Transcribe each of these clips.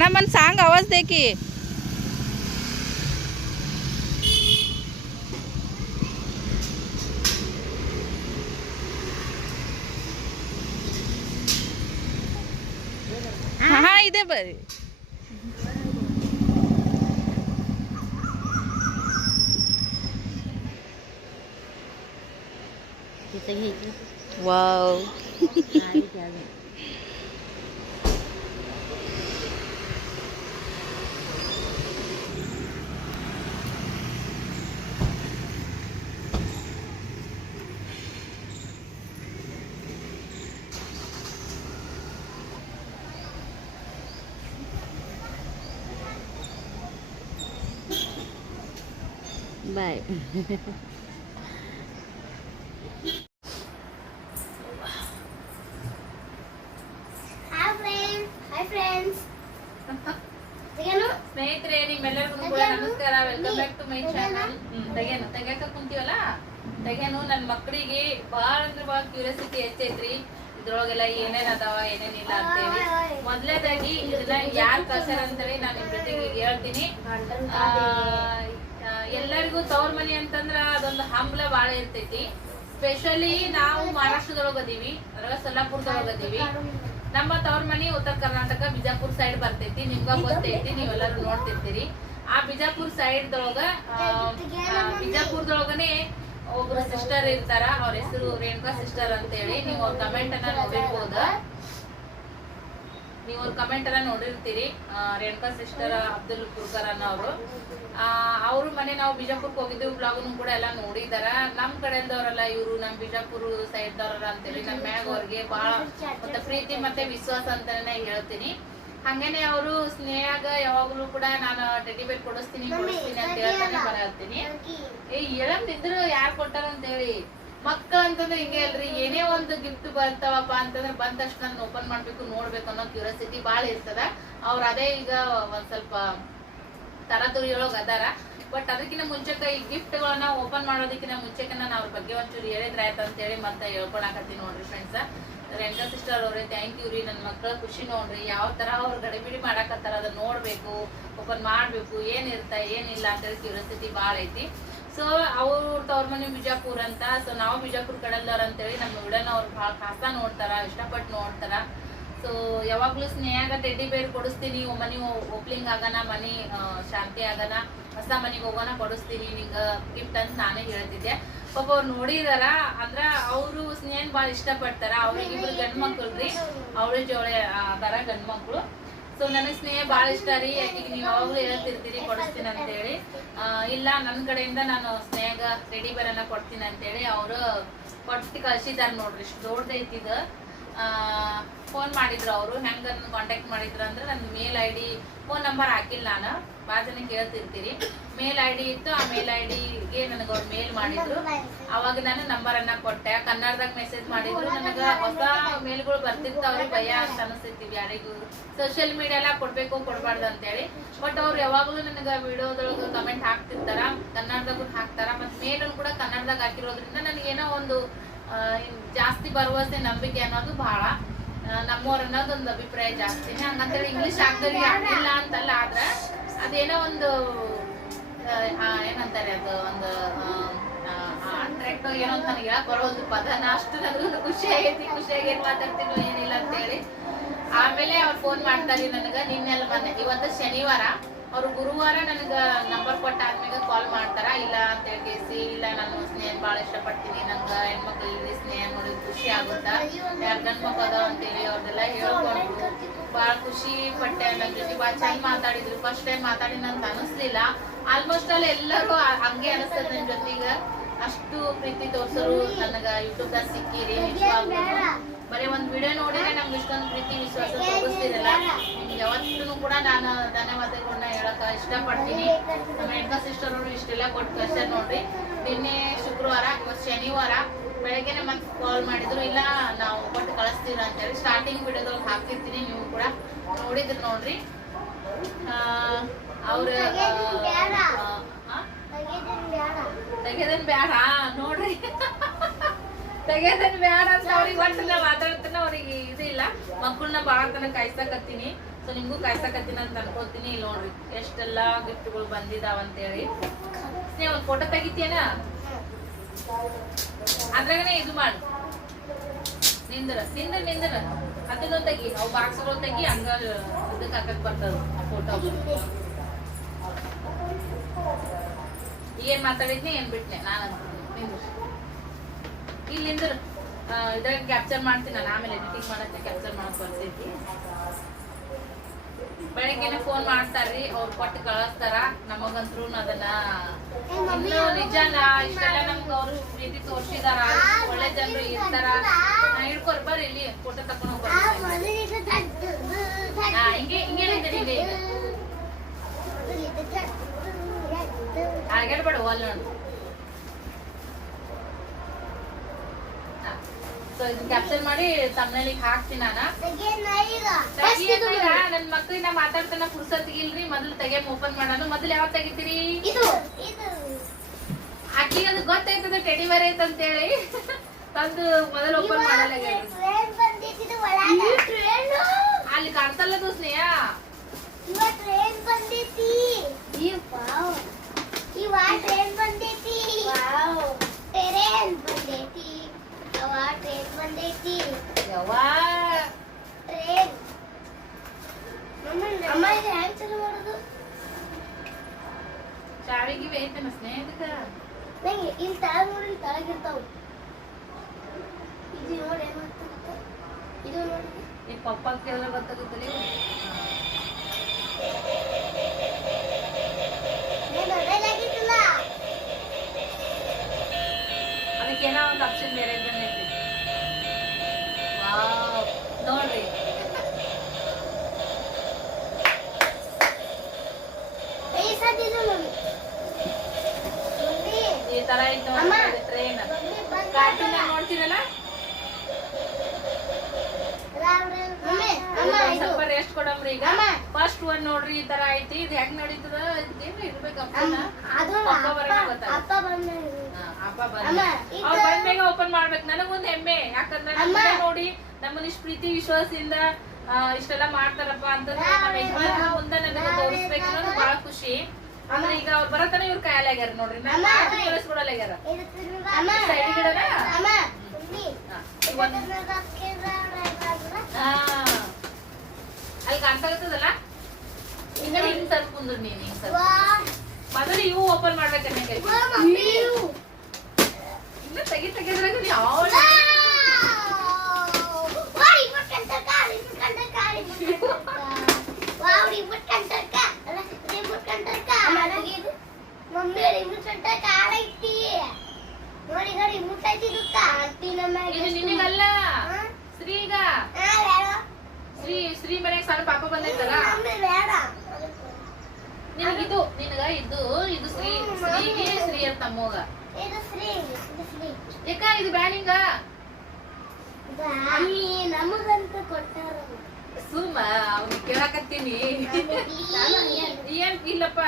आना मन सांग आवाज़ देखी हाँ, हाँ इधे ಏನು ಸ್ನೇಹಿತರೆ ನಿಮ್ಮೆಲ್ಲರಿಗೂ ಕೂಡ ನಮಸ್ಕಾರ. Welcome back to my channel ತೆಗೆನು ತೆಗ್ಯಾಕ ಕುಂತೀವಲ್ಲ? ತೆಗೆನು ನನ್ನ ಮಕ್ಕಳಿಗೆ ಭಾಳ ಅಂದ್ರೆ ಭಾಳ ಕ್ಯೂರಿಯಾಸಿಟಿ ಹೆಚ್ಚೈತ್ರಿ. ಇದ್ರೊಳಗೆಲ್ಲ ಏನೇನ್ ಅದಾವ ಏನೇನಿಲ್ಲ ಅಂತೇಳಿ. ಮೊದ್ಲೇದಾಗಿ ಇದನ್ನ ಯಾರ್ ಕಳ್ಸ್ಯಾರ ಅಂತೇಳಿ ನಾನು ನಿಮ್ ಜೊತೆಗೆ ಹೇಳ್ತೀನಿ. ಎಲ್ಲರಿಗೂ ತವ್ರ ಮನೆ ಅಂತಂದ್ರ ಅದೊಂದು ಹಂಬಲ ಬಾಳ ಇರ್ತೈತಿ. ಸ್ಪೆಷಲಿ ನಾವು ಮಹಾರಾಷ್ಟ್ರದೊಳಗ ಅದೀವಿ ಅದ್ರಾಗ ಸೊಲ್ಲಾಪುರದೊಳಗ ಅದೀವಿ. ನಮ್ಮ ತವ್ರ ಮನೆ ಉತ್ತರ ಕರ್ನಾಟಕ ಬಿಜಾಪುರ್ ಸೈಡ್ ಬರ್ತೈತಿ. ನಿಮ್ಗ ಗೊತ್ತೈತಿ ನೀವೆಲ್ಲರೂ ನೋಡ್ತಿರ್ತೀರಿ. ಆ ಬಿಜಾಪುರ್ ಸೈಡ್ ದೊಳಗ ಆ, ಆ, ಬಿಜಾಪುರದೊಳಗನೆ ಒಬ್ರು ಸಿಸ್ಟರ್ ಇರ್ತಾರ. ಅವ್ರ ಹೆಸರು ರೇಣುಕಾ ಸಿಸ್ಟರ್ ಅಂತೇಳಿ. ನೀವು ಅವ್ರ ಕಮೆಂಟ್ ಅನ್ನ ನೋಡಿರ್ಬೋದ. ನೀವು ಒಂದು ಕಮೆಂಟ್ ಎಲ್ಲ ನೋಡಿರ್ತೀರಿ ರೇಣುಕಾ ಸಿಸ್ಟರ್ ಅಬ್ದುಲ್ ಕುರ್ಕರ್ ಅವರು ಅವ್ರ ಮನೆ ನಾವು ಬಿಜಾಪುರ್ಗೆ ಹೋಗಿದ್ದೀವಿ ಬ್ಲಾಗ್ನು ಕೂಡ ಎಲ್ಲ ನೋಡಿದಾರ. ನಮ್ ಕಡೆಯಿಂದವರಲ್ಲ ಇವರು ನಮ್ ಬಿಜಾಪುರ್ ಸೈಡ್ ಅಂತ ಅಂತೇಳಿ ನಮ್ ಮ್ಯಾಗ ಅವ್ರಿಗೆ ಬಹಳ ಮತ್ತೆ ಪ್ರೀತಿ ಮತ್ತೆ ವಿಶ್ವಾಸ ಅಂತಾನೆ ಹೇಳ್ತೀನಿ. ಹಂಗೇನೆ ಅವರು ಸ್ನೇಹಾಗ ಯಾವಾಗ್ಲೂ ಕೂಡ ನಾನು ಟೆಡಿ ಬೇರ್ ಕೊಡಿಸ್ತೀನಿ ಕೊಡಿಸ್ತೀನಿ ಅಂತ ಹೇಳ್ತಾನೆ ಬರತ್ತೀನಿ ಏ ಹೇಳಮ್ ಯಾರು ಯಾರ್ ಕೊಟ್ಟಾರ ಅಂತ ಹೇಳಿ ಮಕ್ಕಳು ಅಂತಂದ್ರೆ ಹಿಂಗೆ ಅಲ್ರಿ, ಏನೇ ಒಂದು ಗಿಫ್ಟ್ ಬರ್ತಾವಪ್ಪ ಅಂತಂದ್ರೆ ಬಂದ ತಕ್ಷಣ ಅದನ್ನ ಓಪನ್ ಮಾಡ್ಬೇಕು, ನೋಡ್ಬೇಕು ಅನ್ನೋ ಕ್ಯೂರಿಯಾಸಿಟಿ ಬಾಳ ಇರ್ತದ. ಅವ್ರ ಅದೇ ಈಗ ಒಂದ್ ಸ್ವಲ್ಪ ತರತುರಿಯೊಳಗ ಅದಾರ. ಬಟ್ ಅದಕ್ಕಿಂತ ಮುಂಚೆಕ ಈ ಗಿಫ್ಟ್ ಗಳನ್ನ ಓಪನ್ ಮಾಡೋದಕ್ಕಿಂತ ಮುಂಚೆಕ ನಾನು ಅವ್ರ ಬಗ್ಗೆ ಒಂಚೂರು ಹೇಳಿದ್ರೆ ಆಯ್ತು ಅಂತ ಹೇಳಿ ಮತ್ತೆ ಹೇಳ್ಕೊಳಕತ್ತೀನಿ ನೋಡ್ರಿ ಫ್ರೆಂಡ್ಸ್ ರೇಣುಕಾ ಸಿಸ್ಟರ್ ಅವ್ರೆ ಥ್ಯಾಂಕ್ ಯು ರೀ. ನನ್ನ ಮಕ್ಳ ಖುಷಿ ನೋಡ್ರಿ. ಯಾವ ತರ ಅವ್ರ ಗಡಿಬಿಡಿ ಮಾಡಾಕತ್ತಾರ ಅದನ್ನ ನೋಡ್ಬೇಕು ಓಪನ್ ಮಾಡ್ಬೇಕು ಏನಿರ್ತ ಏನಿಲ್ಲ ಅಂತೇಳಿ ಕ್ಯೂರಿಯಾಸಿಟಿ ಭಾಳ ಐತಿ. ಸೊ ಅವ್ರ ತವ್ರ ಮನೆ ಬಿಜಾಪುರ್ ಅಂತ. ಸೊ ನಾವು ಬಿಜಾಪುರ್ ಕಡಲ್ದವ್ರು ಅಂತೇಳಿ ನಮ್ಮ ವಿಡಿಯೋನ ಅವ್ರು ಭಾಳ ಕಾಸ ನೋಡ್ತಾರ ಇಷ್ಟಪಟ್ಟು ನೋಡ್ತಾರ. ಸೊ ಯಾವಾಗ್ಲೂ ಸ್ನೇಹಾಗ ಟೆಡ್ಡಿ ಬೇರ್ ಕೊಡಿಸ್ತೀನಿ ಮನೆ ಓಪ್ಲಿಂಗ್ ಆಗನ, ಮನೆ ಶಾಂತಿ ಆಗನ, ಹೊಸ ಮನೆಗೆ ಹೋಗೋಣ ಕೊಡಿಸ್ತೀನಿ, ನಿಂಗ ಗಿಫ್ಟ್ ಅಂತ ನಾನೇ ಹೇಳ್ತಿದ್ದೆ. ಪಾಪ ಅವ್ರು ನೋಡಿದಾರ, ಅಂದ್ರ ಅವರು ಸ್ನೇಹನ್ ಭಾಳ ಇಷ್ಟಪಡ್ತಾರ. ಅವ್ರಿಗೆ ಇಬ್ರು ಗಂಡ್ ಮಕ್ಳು ರೀ, ಅವಳ ಜೋಳೆ ಅದಾರ ಗಂಡ್ ಮಕ್ಳು ಸೊ ನನಗೆ ಸ್ನೇಹ ಭಾಳ ಇಷ್ಟ ರೀ ಯಾಕೆ ನೀವು ಯಾವಾಗಲೂ ಹೇಳ್ತಿರ್ತೀರಿ ಕೊಡಿಸ್ತೀನಿ ಅಂತೇಳಿ ಇಲ್ಲ ನನ್ನ ಕಡೆಯಿಂದ ನಾನು ಸ್ನೇಹಗ ರೆಡಿ ಬರೋಣ ಕೊಡ್ತೀನಿ ಅಂತೇಳಿ ಅವರು ಕೊಟ್ಟು ಕಳ್ಸಿದ್ದಾರೆ ನೋಡ್ರಿ, ಇಷ್ಟು ದೊಡ್ಡದೈತಿದ ಫೋನ್ ಮಾಡಿದ್ರು ಅವರು, ಹೆಂಗ ಕಾಂಟ್ಯಾಕ್ಟ್ ಮಾಡಿದ್ರು ಅಂದ್ರೆ ನನ್ನ mail I D phone number ಹಾಕಿಲ್ಲ ನಾನು. ಭಾಳ ಕೇಳ್ತಿರ್ತೀರಿ. ಮೇಲ್ ಐ ಡಿ ಇತ್ತು, ಆ ಮೇಲ್ ಐ ಡಿಗೆ ನನಗೆ ಅವ್ರು ಮೇಲ್ ಮಾಡಿದ್ರು. ಅವಾಗ ನಾನು ನಂಬರ್ ಅನ್ನ ಕೊಟ್ಟೆ. ಕನ್ನಡದಾಗ ಮೆಸೇಜ್ ಮಾಡಿದ್ರು. ನನಗ ಹೊಸ ಮೇಲ್ಗಳು ಬರ್ತಿರ್ತಾವ್ರಿ ಭಯ ಅಂತ ಅನಿಸ್ತಿರ್ತೀವಿ ಯಾರಿಗೂ ಸೋಷಿಯಲ್ ಮೀಡಿಯಾ ಕೊಡ್ಬೇಕು, ಕೊಡ್ಬಾರ್ದು ಅಂತೇಳಿ. ಬಟ್ ಅವ್ರು ಯಾವಾಗಲೂ ನನಗ ವಿಡಿಯೋದೊಳಗೆ ಕಮೆಂಟ್ ಹಾಕ್ತಿರ್ತಾರ. ಕನ್ನಡದಾಗೂ ಹಾಕ್ತಾರ. ಮತ್ ಅನ್ನು ಕೂಡ ಕನ್ನಡದಾಗ ಹಾಕಿರೋದ್ರಿಂದ ನನಗೇನೋ ಒಂದು ಜಾಸ್ತಿ ಭರವಸೆ, ನಂಬಿಕೆ ಅನ್ನೋದು ಬಹಳ ನಮ್ಮವ್ರ ಅನ್ನೋದೊಂದು ಅಭಿಪ್ರಾಯ ಜಾಸ್ತಿ ಹಂಗಂತೇಳಿ ಇಂಗ್ಲಿಷ್ ಆಗ್ದವ್ರಿಗೆ ಆಗಿಲ್ಲ ಅಂತಲ್ಲ, ಆದ್ರೆ ಅದೇನೋ ಒಂದು ಏನಂತಾರೆ ಅದು, ಒಂದು ಅಟ್ರಾಕ್ಟ್ ಏನೋ ಅಂತ ನನಗೆ ಹೇಳಕ್ ಬರೋದು ಪದನ. ಅಷ್ಟು ನನಗೂ ಖುಷಿ ಆಗೈತಿ ಖುಷಿಯಾಗಿ ಏನ್ ಮಾತಾಡ್ತೀನಿ ಏನಿಲ್ಲ ಅಂತೇಳಿ ಆಮೇಲೆ ಅವ್ರು ಫೋನ್ ಮಾಡ್ತಾರೆ ನನಗ ನಿನ್ನೆಲ್ಲ ಮೊನ್ನೆ ಇವತ್ತು ಶನಿವಾರ. ಅವ್ರು ಗುರುವಾರ ನನಗ ನಂಬರ್ ಕೊಟ್ಟ ಆದ್ಮೇಲೆ ಕಾಲ್ ಮಾಡ್ತಾರ? ಇಲ್ಲ ಅಂತ ಹೇಳಿ ಕೇಸಿ ಇಲ್ಲ, ನಾನು ಸ್ನೇಹ ಭಾಳ ಇಷ್ಟಪಡ್ತೀನಿ, ನಂಗ ಹೆಣ್ಮಕ್ಳಿಗೆ ಸ್ನೇಹ ನೋಡಿ ಖುಷಿ ಆಗುತ್ತಾ? ಯಾರ್ ಗಂಡ್ ಮಕ್ಳು ಅದಾವ ಅಂತೇಳಿ ಅವ್ರದೆಲ್ಲ ಹೇಳ್ಕೊಂಡು ಭಾಳ ಖುಷಿ ಪಟ್ಟೆ ನನ್ನ ಜೊತೆ ಭಾಳ ಚಂದ ಮಾತಾಡಿದ್ರು. ಫಸ್ಟ್ ಟೈಮ್ ಮಾತಾಡಿ ನಂತ ಅನಿಸ್ಲಿಲ್ಲ. ಆಲ್ಮೋಸ್ಟ್ ಅಲ್ಲಿ ಎಲ್ಲರೂ ಹಂಗೆ ಅನಿಸ್ತದ ನನ್ನ ಜೊತೆಗ. ಅಷ್ಟು ಪ್ರೀತಿ ತೋರ್ಸೋರು ನನಗ ಯೂಟ್ಯೂಬ್ ದಾಗ ಸಿಕ್ಕಿರಿ ಬರೀ ಒಂದ್ ವಿಡಿಯೋ ನೋಡಿದ್ರೆ ನಮ್ಗೆ ಇಷ್ಟೊಂದು ಪ್ರೀತಿ, ವಿಶ್ವಾಸ ತೋರಿಸ್ತಿರಲ್ಲ. ಯಾವತ್ತೂ ಕೂಡ ನಾನು ಧನ್ಯವಾದಗಳನ್ನ ಹೇಳಕ್ ಇಷ್ಟಪಡ್ತೀನಿ. ನಮ್ಮ ಹೆಣ್ಕ ಸಿಸ್ಟರ್ ಅವರು ಇಷ್ಟೆಲ್ಲ ಕೊಟ್ಟು ಕಳ್ಸ್ಯಾರ ನೋಡ್ರಿ. ನಿನ್ನೆ ಶುಕ್ರವಾರ, ಇವತ್ತು ಶನಿವಾರ ಬೆಳಗ್ಗೆನೆ ಮತ್ತೆ ಕಾಲ್ ಮಾಡಿದ್ರು. ಇಲ್ಲ, ನಾವು ಕೊಟ್ಟು ಕಳಿಸ್ತೀರ ಅಂತೇಳಿ. ಸ್ಟಾರ್ಟಿಂಗ್ ವಿಡಿಯೋದೊಳಗೆ ಹಾಕಿರ್ತೀನಿ ನೀವು ಕೂಡ. ನೋಡಿದ್ರಿ ನೋಡ್ರಿ. ಅವ್ರ ತೆಗೆದನ್ ಬ್ಯಾಡ, ನೋಡ್ರಿ. ತೆಗೆದನ್ ಬ್ಯಾಡ ಅಂತ ಅವ್ರಿಗೆ ನಾ ಮಾತಾಡ್ತಾನ ಅವ್ರಿಗೆ ಇದಿಲ್ಲ ಮಕ್ಕಳನ್ನ ಭಾಳ ತನಕ ಕಾಯ್ಸಕತ್ತೀನಿ. ಸೊ ನಿಮಗೂ ಕಾಯ್ಸಕತ್ತೀನಿ ಅಂತ ಅನ್ಕೋತೀನಿ ಇಲ್ಲಿ ನೋಡ್ರಿ, ಎಷ್ಟೆಲ್ಲ ಗಿಫ್ಟ್ಗಳು ಬಂದಿದಾವ ಅಂತೇಳಿ. ಸ್ನೇಹ, ಒಂದ್ ಫೋಟೋ ತೆಗಿತೀಯನ? ಅದ್ರಾಗನೇ ಇದು ಮಾಡಿ. ನಿಂದ್ರ ನಿಂದ್ರ ನಿಂದ್ರ. ಅದನ್ನು ತೆಗಿ, ಅವು ಬಾಕ್ಸ್ಗಳು ತೆಗಿ ಹಂಗ ಅದಕ್ಕೆ ಹಾಕಕ್ ಬರ್ತದ ಫೋಟೋ ಏನ್ ಮಾತಾಡಿದ್ನಿ, ಏನ್ ಬಿಟ್ನೆ? ನಾನು ಇಲ್ಲಿಂದ್ರ ಇದ್ರಾಗ ಕ್ಯಾಪ್ಚರ್ ಮಾಡ್ತೀನಿ ನಾನು. ಆಮೇಲೆ ಎಡಿಟಿಂಗ್ ಮಾಡತ್ತೆ ಕ್ಯಾಪ್ಚರ್ ಮಾಡಕ್ ಬರ್ತೈತಿ ಬೆಳಗ್ಗೆನೆ ಫೋನ್ ಮಾಡ್ತಾರ್ರಿ ಅವ್ರು ಕೊಟ್ಟು ಕಳಿಸ್ತಾರ. ನಮಗಂತ್ರು ಅದನ್ನ ಇನ್ನು ನಿಜಾನ ಇಷ್ಟೆಲ್ಲ ನಮ್ಗೆ ಅವರು ಪ್ರೀತಿ ತೋರ್ಸಿದಾರ. ಒಳ್ಳೆ ಜನರು ಇರ್ತಾರ. ಹಿಡ್ಕೊರ್ ಬರ್ರಿ ಇಲ್ಲಿ ಫೋಟೋ ತಕೊಂಡು ಹೋಗ್ಬರ್ರಿ ಹಾ ಹಿಂಗೆ ಹಿಂಗೆ ಇಲ್ಲಿ ಹಿಂಗೆ. ಈಗ ಹಾಗೆಲ್ಲ ಬೇಡ ಒಲ್ ನೋಡು. ಸೊ ಇದನ್ನ ಕ್ಯಾಪ್ಚರ್ ಮಾಡಿ ತಮ್ಮನೇಲಿಗೆ ಹಾಕ್ತೀನಿ ನಾನು. ನನ್ ಮಕ್ಳಿನ ಮಾತಾಡ್ತಾನ ಇಲ್ರಿ ಮೊದಲು ತೆಗಿಯಕ್ ಓಪನ್ ಮಾಡೋಣ. ಮೊದಲು ಯಾವಾಗ ತೆಗಿತೀರಿ? ಆಕಿಗೆ ಅದು ಗೊತ್ತಾಯ್ತದ ಟೆಡಿ ಬೇರೆ ಐತೆ ಅಂತೇಳಿ. ತಂದು ಮೊದಲು ಓಪನ್ ಮಾಡಲ್ಲ ಅಲ್ಲಿ ಕಾಣ್ತಲ್ಲ ಸ್ನೇಹ? ಇವ ಟ್ರೈನ್ ಬಂದೈತಿ ವಾವ್ ಇವ ಟ್ರೈನ್ ಬಂದೈತಿ ವಾವ್ ಟ್ರೈನ್ ಬಂದೈತಿ ಅವ ಟ್ರೈನ್ ಬಂದೈತಿ ಯವ್ವಾ ಟ್ರೈನ್ ಅಮ್ಮ ಇದು ಹ್ಯಾಂಗ್ ಚಾಲು ಮಾಡೋದು ಶಾವಿಗೆ ಐತನ ಸ್ನೇಹಿತ ನಂಗೆ ಇಲ್ಲಿ ತಳಗ ನೋಡಿ ಇಲ್ಲಿ ತಳಗಿರ್ತಾವ. ಇದು ನೋಡಿ ಏನು ಇದು ನೋಡಿ. ಈ ಪಪ್ಪ ಕೇಳಿದ್ರೆ ಗೊತ್ತಾಗುತ್ತಲ್ಲ ಮೊಬೈಲ್ ಅದಕ್ಕೆ ಏನೋ ಒಂದು ಆಪ್ಷನ್ ಬೇರೆ ವಾವ್ ನೋಡ್ರಿ ಈ ಸದ್ದಿಲ್ಲ ಮಮ್ಮಿ ಮಮ್ಮಿ ಈ ತರ ಅಮ್ಮ. ಟ್ರೈನ್ ಕಾರ್ಟೂನ್ ನೋಡ್ತೀರಲ್ಲ? ಸ್ವಲ್ಪ ರೆಸ್ಟ್ ಕೊಡಮ್ರಿ ಈಗ. ಫಸ್ಟ್ ಒನ್ ನೋಡ್ರಿ ಈ ತರ ಐತಿ. ಇದು ಹೆಂಗ್ ನಡೀತದ? ಏನು ಬರೋಣ ಅಪ್ಪ ಬಂದ ಅಮ್ಮ, ಬಂದ ಅವ್ರು ಬಂದ್ಮೇಗ ಓಪನ್ ಮಾಡ್ಬೇಕು. ನನಗೊಂದ್ ಹೆಮ್ಮೆ. ಯಾಕಂದ್ರೆ. ನೋಡಿ ನಮ್ಮನ್ನ ಇಷ್ಟ ಪ್ರೀತಿ ವಿಶ್ವಾಸದಿಂದ ಇಷ್ಟೆಲ್ಲಾ ಮಾಡ್ತಾರಪ್ಪ ಅಂತ ನಮ್ಮ ಯಜಮಾನ್ರ ಮುಂದೆ ನನಗೆ ತೋರಿಸ್ಬೇಕು ಅನ್ನೋದು ಬಹಳ ಖುಷಿ. ಆದ್ರೆ ಈಗ ಅವ್ರು ಬರತನ ಇವ್ರ ಕಾಯಲಾಗ್ಯಾರ ನೋಡ್ರಿ ಅಮ್ಮ. ನಾನು ಕಳಿಸ್ಕೊಡಲಾಗ್ಯಾರ ಇದು ತಿನ್ನುವ ಅಮ್ಮ ಸೈಡ್ ಗಿಡನ? ಅಮ್ಮ ಮಮ್ಮಿ ಹಾ. ಇದು ಒಂದ್- ತಿನ್ನುವ ಅಕ್ಕಿದ ಆ. ಅಲ್ಲಿ ಕಾಣ್ಸಾಗತ್ತದಲ್ಲ ಈ ಕಡೆ ಹಿಂಗ್ ಸರ್ ಕುಂದ್ರು ನೀನ್ ಹಿಂಗ್ ಸರ್ ವಾ ಮೊದಲು ಇವು ಓಪನ್ ಮಾಡ್ಬೇಕನ್ನಕ್ಕೆ ವಾ ಮಮ್ಮಿ ಇನ್ನ ತೆಗಿ ತೆಗಿದ್ರಾಗ ನೀ ಯಾವ ವಾ remote control car remote control car remote control car ವಾ ರಿಮೋಟ್ ಕಂಟ್ರೋಲ್ ಕಾರ್ ಅಲ್ಲ remote control car mummy remote ಐತಿ ನೋಡಿ ನೋಡಿ ರಿಮೋಟ್ ಐತಿ ಇದು ಕಾರ್ತಿ ನಮ್ಮ ಇದು ನಿನಗಲ್ಲ. ಶ್ರೀಗ. ಶ್ರೀ ಶ್ರೀ ಮನೆಗೆ ಸಣ್ಣ ಪಾಪ ಬಂದೈತಲ್ಲ ಮಮ್ಮಿ ಬೇಡ. ನಿನಗಿದು ನಿನಗ ಇದು ಇದು ಶ್ರೀ ಶ್ರೀಗೆ ಶ್ರೀ ಅಂತ ಇದು ಶ್ರೀ ಇದು ಶ್ರೀ. ಯಾಕ ಇದು ಬ್ಯಾನಿಂಗ? ಮಮ್ಮಿ ನಮಗಂತ ಕೊಟ್ಟಾರ ಸುಮ್ಮ ಅವ್ನ ಕೇಳಾಕತ್ತೀನಿ. ಏನ್ ಇಲ್ಲಪ್ಪ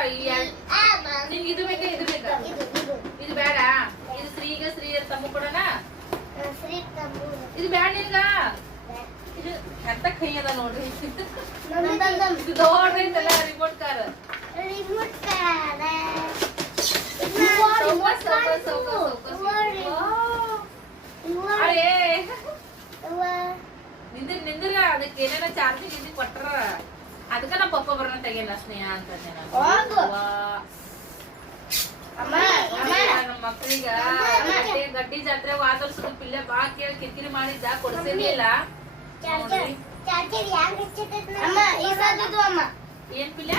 ನಿನ್ಗೆ ಇದು ಬೇಕಾ ಇದು ಬೇಕಾ? ಇದು ಬೇಡ. ಇದು ಶ್ರೀಗ ಶ್ರೀ ತಮ್ಮ ಕೊಡೋಣ? ಇದು ಬೇಡ ನಿನ್ಗ. ಇದು ಎಂತ ಕೈ ಅದ ನೋಡ್ರಿ. ಇದು ರಿಮೋಟ್ ಕಾರ್ ರಿಮೋಟ್ ಕಾರ್ ಅರೇ. ನಿಂದಿರ ನಿಂದಿರ ಅದಕ್ಕೆ ಏನೇನ ಚಾರ್ಜಿ ಇದಕ್ಕೆ ಕೊಟ್ರ ಅದಕ್ಕ ನಮ್ಮ ಪಪ್ಪ ಬರೋಣ ತೆಗಿಯಲ್ಲ ಸ್ನೇಹ ಅಮ್ಮ ನಮ್ಮ ಮಕ್ಳಿಗ ಗಡ್ಡಿ ಜಾತ್ರೆ ವಾದಲ್ ಸುತ್ತ ಪಿಲ್ಲೆ ಬಾ ಕೇಳಿ ಕಿರಿಕಿರಿ ಮಾಡಿದ್ದ ಕೊಡ್ಸಿರ್ಲಿಲ್ಲ ಏನ್ ಪಿಲ್ಲೆ?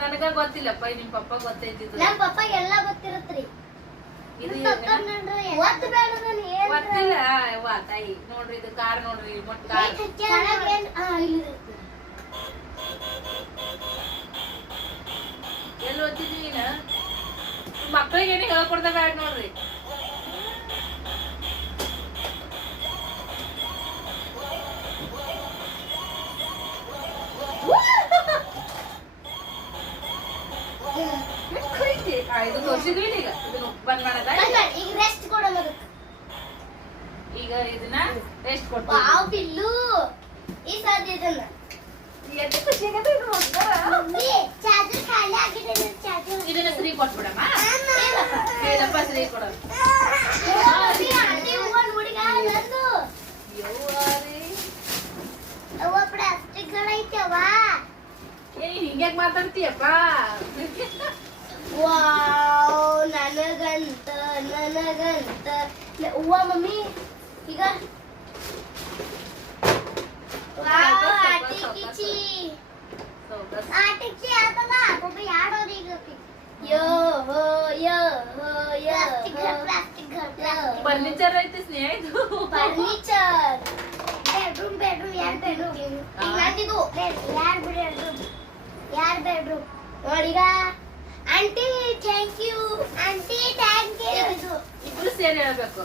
ನನಗ ಗೊತ್ತಿಲ್ಲಪ್ಪ ನಿಮ್ ಪಪ್ಪ ಗೊತ್ತೈತಿ ನಮ್ ಪಪ್ಪಗೆ ಎಲ್ಲ ಗೊತ್ತಿರತ್ರಿ. ಗೊತ್ತಿಲ್ಲ ಯವ್ವ ತಾಯಿ ನೋಡ್ರಿ ಇದು ಕಾರ್ ನೋಡ್ರಿ ಕಾರ್. ಎಲ್ಲಿ ಓದ್ತಿದ್ವಿ ನೀನು? ಏನು ಹೇಳ್ಕೊಡ್ದ ಬ್ಯಾಡ ನೋಡ್ರಿ. ಆ, ಇದು ತೋರ್ಸಿದ್ವಿ ಈಗ. ಇದನ್ನ ಬಂದ್ ಮಾಡದ ಬಂದ್ ಮಾಡ್, ಈಗ ರೆಸ್ಟ್ ಕೊಡೋಣ ಅದಕ್ಕೆ ಈಗ ಇದನ್ನ ರೆಸ್ಟ್ ಕೊಡ್ತೀವಿ ವಾವ್ ಬಿಲ್ಲು ಇದನ್ನ ಎಷ್ಟು ಖುಷಿ ಆಗತ್ತೆ ಇದು ಬಂಗಾರ. ಮಮ್ಮಿ ಚಾರ್ಜರ್ ಖಾಲಿ ಆಗಿದೆ ಚಾರ್ಜರ್ ಇದನ್ನ ಶ್ರೀ ಕೊಟ್ಬಿಡಮ್ಮ ಹೇಳಪ್ಪ ಶ್ರೀ ಕೊಡೋದು ಮಮ್ಮಿ ಆಂಟಿ ಹೂವ ನೋಡಿಗ ನಂದು ಯವ್ವಾರಿ. ಅವ ಪ್ಲಾಸ್ಟಿಕ್ಗಳೈತವ ಏ ಹಿಂಗ್ಯಾಕ್ ಮಾತಾಡ್ತೀಯಪ್ಪ ವಾವ್ ನನಗಂತ ನನಗಂತ ಹೂವ ಮಮ್ಮಿ ಈಗ ವಾವ್ ಆಟಿ ಕಿಚಿ ಸೌಕಸ್. ಆಟಿಚ್ಚಿ ಆತದ ಒಬ್ಬ ಯಾಡೋದು ಈಗ ಯೋ ಹೋ ಯೋ ಹೋ ಯೋ ಪ್ಲಾಸ್ಟಿಕ್ ಘರ್ ಪ್ಲಾಸ್ಟಿಕ್ ಘರ್ ಪ್ಲಾಸ್ಟಿಕ್ ಫರ್ನಿಚರ್ ಐತಿ ಸ್ನೇಹ ಇದು ಫರ್ನಿಚರ್ ಬೆಡ್ರೂಮ್ ಬೆಡ್ರೂಮ್ ಯಾರ್ ಬೆಡ್ರೂಮ್ ಈಗ ಆ. ನಂದಿದು ಯಾರ್ ಬೆಡ್ರೂಮ್ ಯಾರ್ bedroom ನೋಡೀಗ aunty thank you aunty thank you ಇಬ್ರು ಸೇರಿ ಹೇಳ್ಬೇಕು